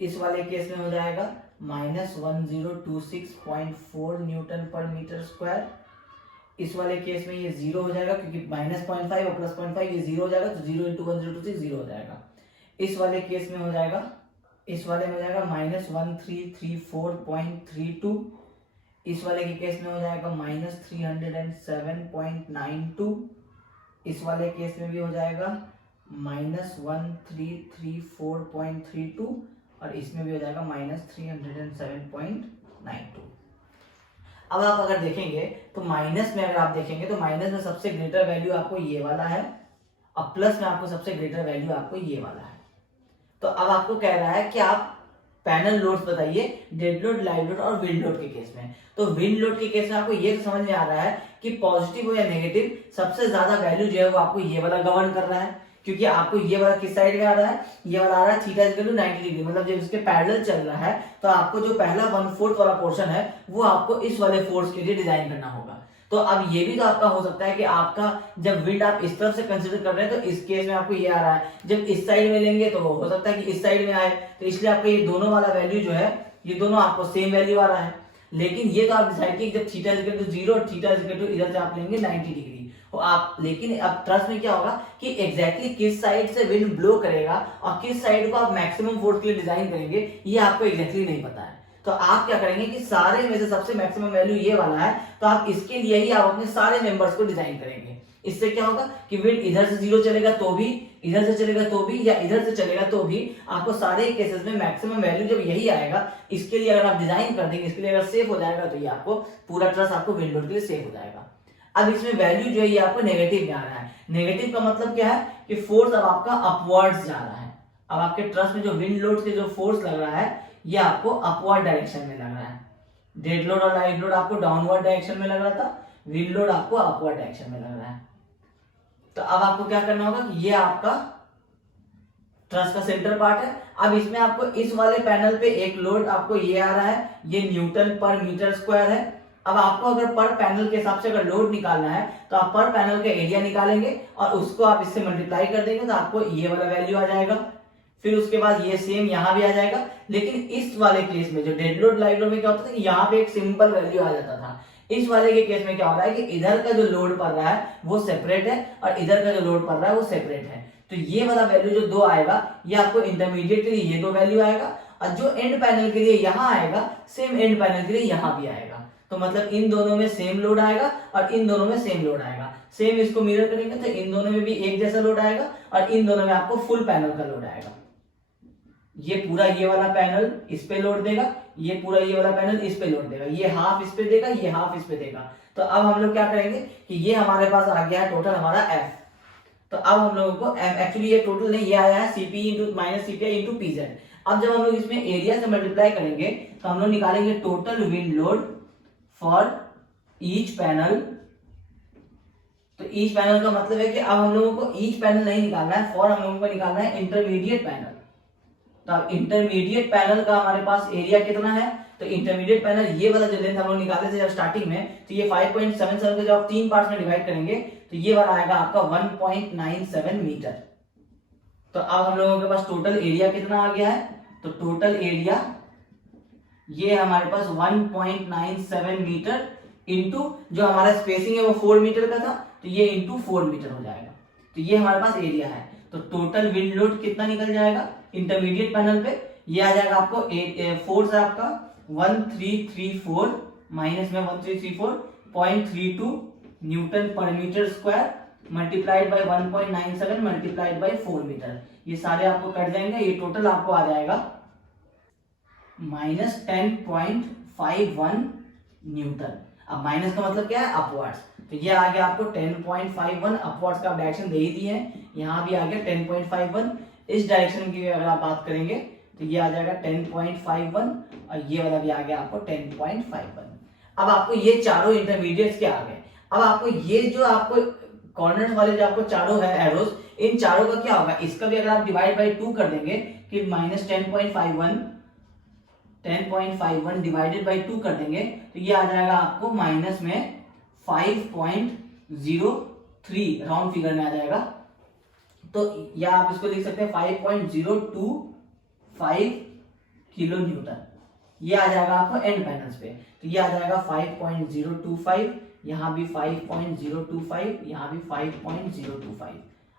इस वाले केस में हो जाएगा -1026.4 न्यूटन पर मीटर स्क्वायर, इस वाले केस में ये 0 हो जाएगा क्योंकि -0.5 और +0.5 ये 0 हो जाएगा तो 0 इंटू 1026 0 हो जाएगा। इस वाले केस में हो जाएगा, इस वाले में हो जाएगा -1334.32, इस वाले के केस में हो जाएगा -307.92, इस वाले केस में भी हो जाएगा -1334.32 और इसमें भी हो जाएगा -307.92। अब आप अगर देखेंगे तो माइनस में अगर आप देखेंगे तो माइनस में सबसे ग्रेटर वैल्यू आपको ये वाला है और प्लस में आपको सबसे ग्रेटर वैल्यू आपको ये वाला है। तो अब आपको कह रहा है कि आप पैनल लोड्स बताइए डेड लोड, लाइव लोड और विंड लोड के केस में। तो विंड लोड के केस में आपको ये समझ में आ रहा है कि पॉजिटिव हो या नेगेटिव, सबसे ज्यादा वैल्यू जो है वो आपको ये वाला गवर्न कर रहा है, क्योंकि आपको ये वाला किस साइड में आ रहा है, ये वाला आ रहा है थीटा इक्वल टू 90 डिग्री, मतलब जब इसके पैरेलल चल रहा है तो आपको जो पहला 1/4 वाला पोर्शन है वो आपको इस वाले फोर्स के लिए डिजाइन करना होगा। तो अब ये भी तो आपका हो सकता है कि आपका जब विंड आप इस तरफ से कंसीडर कर रहे हैं तो इस केस में आपको ये आ रहा है, जब इस साइड में लेंगे तो हो सकता है कि इस साइड में आए, तो इसलिए आपको ये दोनों वाला वैल्यू जो है ये दोनों आपको सेम वैल्यू आ रहा है। लेकिन ये तो आप डिसाइड किए जब थीटा इक्वल टू 0 और थीटा इक्वल टू इधर से आप लेंगे 90 डिग्री तो आप, लेकिन अब ट्रस्ट में क्या होगा कि एग्जैक्टली किस साइड से विंड ब्लो करेगा और किस साइड को आप मैक्सिमम फोर्स के लिए डिजाइन करेंगे ये आपको एग्जैक्टली नहीं पता है। तो आप क्या करेंगे कि सारे में से सबसे मैक्सिमम वैल्यू ये वाला है तो आप इसके लिए ही आप अपने सारे मेंबर्स को डिजाइन करेंगे। इससे क्या होगा कि विंड इधर से 0 चलेगा तो भी, इधर से चलेगा तो भी, या इधर से चलेगा तो भी आपको सारे केसेस में मैक्सिमम वैल्यू जब यही आएगा, इसके लिए अगर आप डिजाइन कर देंगे, इसके लिए अगर सेफ हो जाएगा तो ये आपको पूरा ट्रस्ट आपको विंड लोड के लिए सेफ हो जाएगा। अब इसमें वैल्यू जो है ये आपको नेगेटिव में आ रहा है। नेगेटिव का मतलब क्या है कि फोर्स अब आपका अपवर्ड्स जा रहा है। अब आपके ट्रस्ट में जो विंड लोड से जो फोर्स लग रहा है ये आपको अपवर्ड डायरेक्शन में लग रहा है। डेड लोड और लाइव लोड आपको डाउनवर्ड डायरेक्शन में लग रहा था, विंड लोड आपको अपवर्ड डायरेक्शन में लग रहा है। तो अब आपको क्या करना होगा कि ये आपका ट्रस्ट का सेंटर पार्ट है। अब इसमें आपको इस वाले पैनल पे एक लोड आपको ये आ रहा है, ये न्यूटन पर मीटर स्क्वायर है। अब आपको अगर पर पैनल के हिसाब से अगर लोड निकालना है तो आप पर पैनल का एरिया निकालेंगे और उसको आप इससे मल्टीप्लाई कर देंगे तो आपको ये वाला वैल्यू आ जाएगा। फिर उसके बाद ये सेम यहां भी आ जाएगा। लेकिन इस वाले केस में जो डेड लोड लाइव लोड में क्या होता था कि यहाँ पे एक सिंपल वैल्यू आ जाता था। इस वाले के केस में क्या हो रहा है कि इधर का जो लोड पड़ रहा है वो सेपरेट है और इधर का जो लोड पड़ रहा है वो सेपरेट है। तो ये वाला वैल्यू जो 2 आएगा ये आपको इंटरमीडिएट के लिए ये 2 वैल्यू आएगा और जो एंड पैनल के लिए यहाँ आएगा सेम एंड पैनल के लिए यहाँ भी आएगा। तो मतलब इन दोनों में सेम लोड आएगा और इन दोनों में सेम लोड आएगा। सेम इसको मिरर करेंगे तो इन दोनों में भी एक जैसा लोड आएगा और इन दोनों में आपको फुल पैनल का लोड आएगा। ये पूरा ये वाला पैनल इस पे लोड देगा, ये पूरा ये वाला पैनल इस पे लोड देगा, ये हाफ इस पे देगा, ये हाफ इस पे देगा। तो अब हम लोग क्या करेंगे कि ये हमारे पास आ गया है टोटल हमारा F। तो अब हम लोगों को एक्चुअली ये टोटल नहीं, ये आया है CP into minus CPI into PZ। अब जब हम लोग इसमें एरिया से मल्टीप्लाई करेंगे तो हम लोग निकालेंगे total wind load for each panel. तो ईच पैनल का मतलब है कि अब हम लोगों को ईच पैनल नहीं निकालना है, फॉर हम लोगों को निकालना है इंटरमीडिएट पैनल। तो अब इंटरमीडिएट पैनल का हमारे पास एरिया कितना है, तो इंटरमीडिएट पैनल ये वाला जो लेंथ हम लोग निकाले थे जब स्टार्टिंग में, तो ये 5.77 को जब आप 3 पार्ट्स में डिवाइड करेंगे तो ये वाला आएगा आपका 1.97 मीटर। तो अब हम लोगों के पास टोटल एरिया कितना आ गया है, तो टोटल एरिया ये हमारे पास 1.97 मीटर इंटू जो हमारा स्पेसिंग है वो 4 मीटर का था तो ये इंटू 4 मीटर हो जाएगा। तो ये हमारे पास एरिया है। तो टोटल विंड लोड कितना निकल जाएगा इंटरमीडिएट पैनल पे, ये आ जाएगा आपको फोर्स है आपका 1334 माइनस में 1334.32 न्यूटन पर metre square multiplied by 1.97 multiplied by 4 meter. ये सारे आपको कट जाएंगे, ये टोटल आपको आ जाएगा माइनस 10.51 न्यूटन। अब माइनस का मतलब क्या है, अपवर्ड्स। तो ये आ गया आपको 10.51, अपवर्ड्स का डायरेक्शन दे ही दिए हैं, यहाँ भी आ गया 10.51। इस डायरेक्शन की अगर आप बात करेंगे तो ये आ जाएगा 10.51 और ये वाला भी आ गया आपको 10.51। अब आपको ये चारों इंटरमीडिएट्स के आ गए। अब आपको ये जो आपको कॉर्नर्स वाले जो आपको चारों है एरोस, इन चारों का क्या होगा, इसका भी अगर आप डिवाइड बाई 2 कर देंगे कि माइनस 10.51 डिवाइडेड बाई 2 कर देंगे तो ये आ जाएगा आपको माइनस में 5.03 राउंड फिगर में आ जाएगा। तो या आप इसको लिख सकते हैं 5.025 किलो न्यूटन। ये आ जाएगा आपको एंड पैनल्स पे, तो ये आ जाएगा 5.025, यहाँ भी 5.025, यहाँ भी 5.025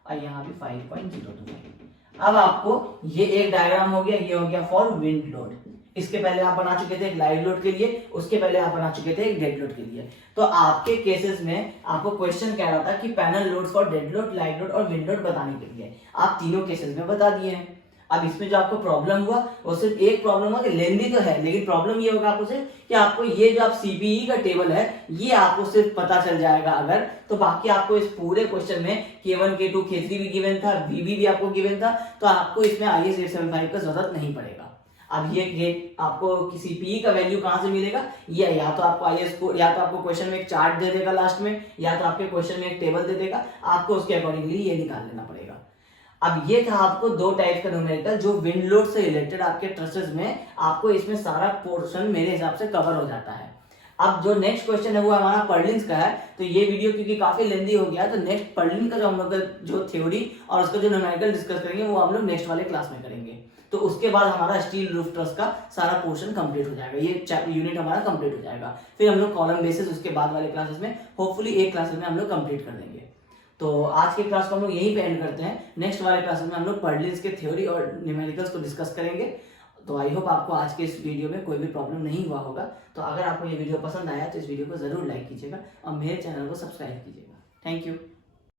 और यहाँ भी 5.025। अब आपको ये एक डायग्राम हो गया, ये हो गया फॉर विंड लोड। इसके पहले आप बना चुके थे एक लाइव लोड के लिए, उसके पहले आप बना चुके थे एक डेड लोड के लिए। तो आपके केसेस में आपको क्वेश्चन कह रहा था कि panel loads for dead load, live load और विंड लोड बताने के लिए, आप तीनों केसेस में बता दिए हैं। अब इसमें जो आपको प्रॉब्लम हुआ वो सिर्फ एक प्रॉब्लम हुआ कि लेंथी तो है, लेकिन प्रॉब्लम ये होगा आपको सिर्फ कि आपको ये जो आप सीपीई का टेबल है ये आपको सिर्फ पता चल जाएगा अगर, तो बाकी आपको इस पूरे क्वेश्चन में K1 K2 K3 भी गिवन था, VB भी आपको गिवन था, तो आपको इसमें IS 875 का जरूरत नहीं पड़ेगा। अब ये आपको किसी पी का वैल्यू कहाँ से मिलेगा, ये या तो आपको आईएएस को, या तो आपको क्वेश्चन में एक चार्ट दे देगा लास्ट में, या तो आपके क्वेश्चन में एक टेबल दे देगा, आपको उसके अकॉर्डिंगली ये निकाल लेना पड़ेगा। अब ये था आपको दो टाइप का न्यूमेरिकल जो विंड लोड से रिलेटेड आपके ट्रसेस में, आपको इसमें सारा पोर्शन मेरे हिसाब से कवर हो जाता है। अब जो नेक्स्ट क्वेश्चन है वो हमारा पर्लिन्स का है। तो ये वीडियो क्योंकि काफी लेंदी हो गया, तो नेक्स्ट पर्लिन का जो हम लोग जो थ्योरी और उसका जो न्यूमेरिकल डिस्कस करेंगे वो हम लोग नेक्स्ट वाले क्लास में करेंगे। तो उसके बाद हमारा स्टील रूफ ट्रस का सारा पोर्शन कंप्लीट हो जाएगा, ये यूनिट हमारा कंप्लीट हो जाएगा। फिर हम लोग कॉलम बेसिस उसके बाद वाले क्लासेस में होपफुली एक क्लासेस में हम लोग कंप्लीट कर देंगे। तो आज के क्लास को हम लोग यहीं पे एंड करते हैं। नेक्स्ट वाले क्लासेस में हम लोग पर्लिन्स के थ्योरी और न्यूमेरिकल्स को डिस्कस करेंगे। तो आई होप आपको आज के इस वीडियो में कोई भी प्रॉब्लम नहीं हुआ होगा। तो अगर आपको ये वीडियो पसंद आया तो इस वीडियो को जरूर लाइक कीजिएगा और मेरे चैनल को सब्सक्राइब कीजिएगा। Thank you.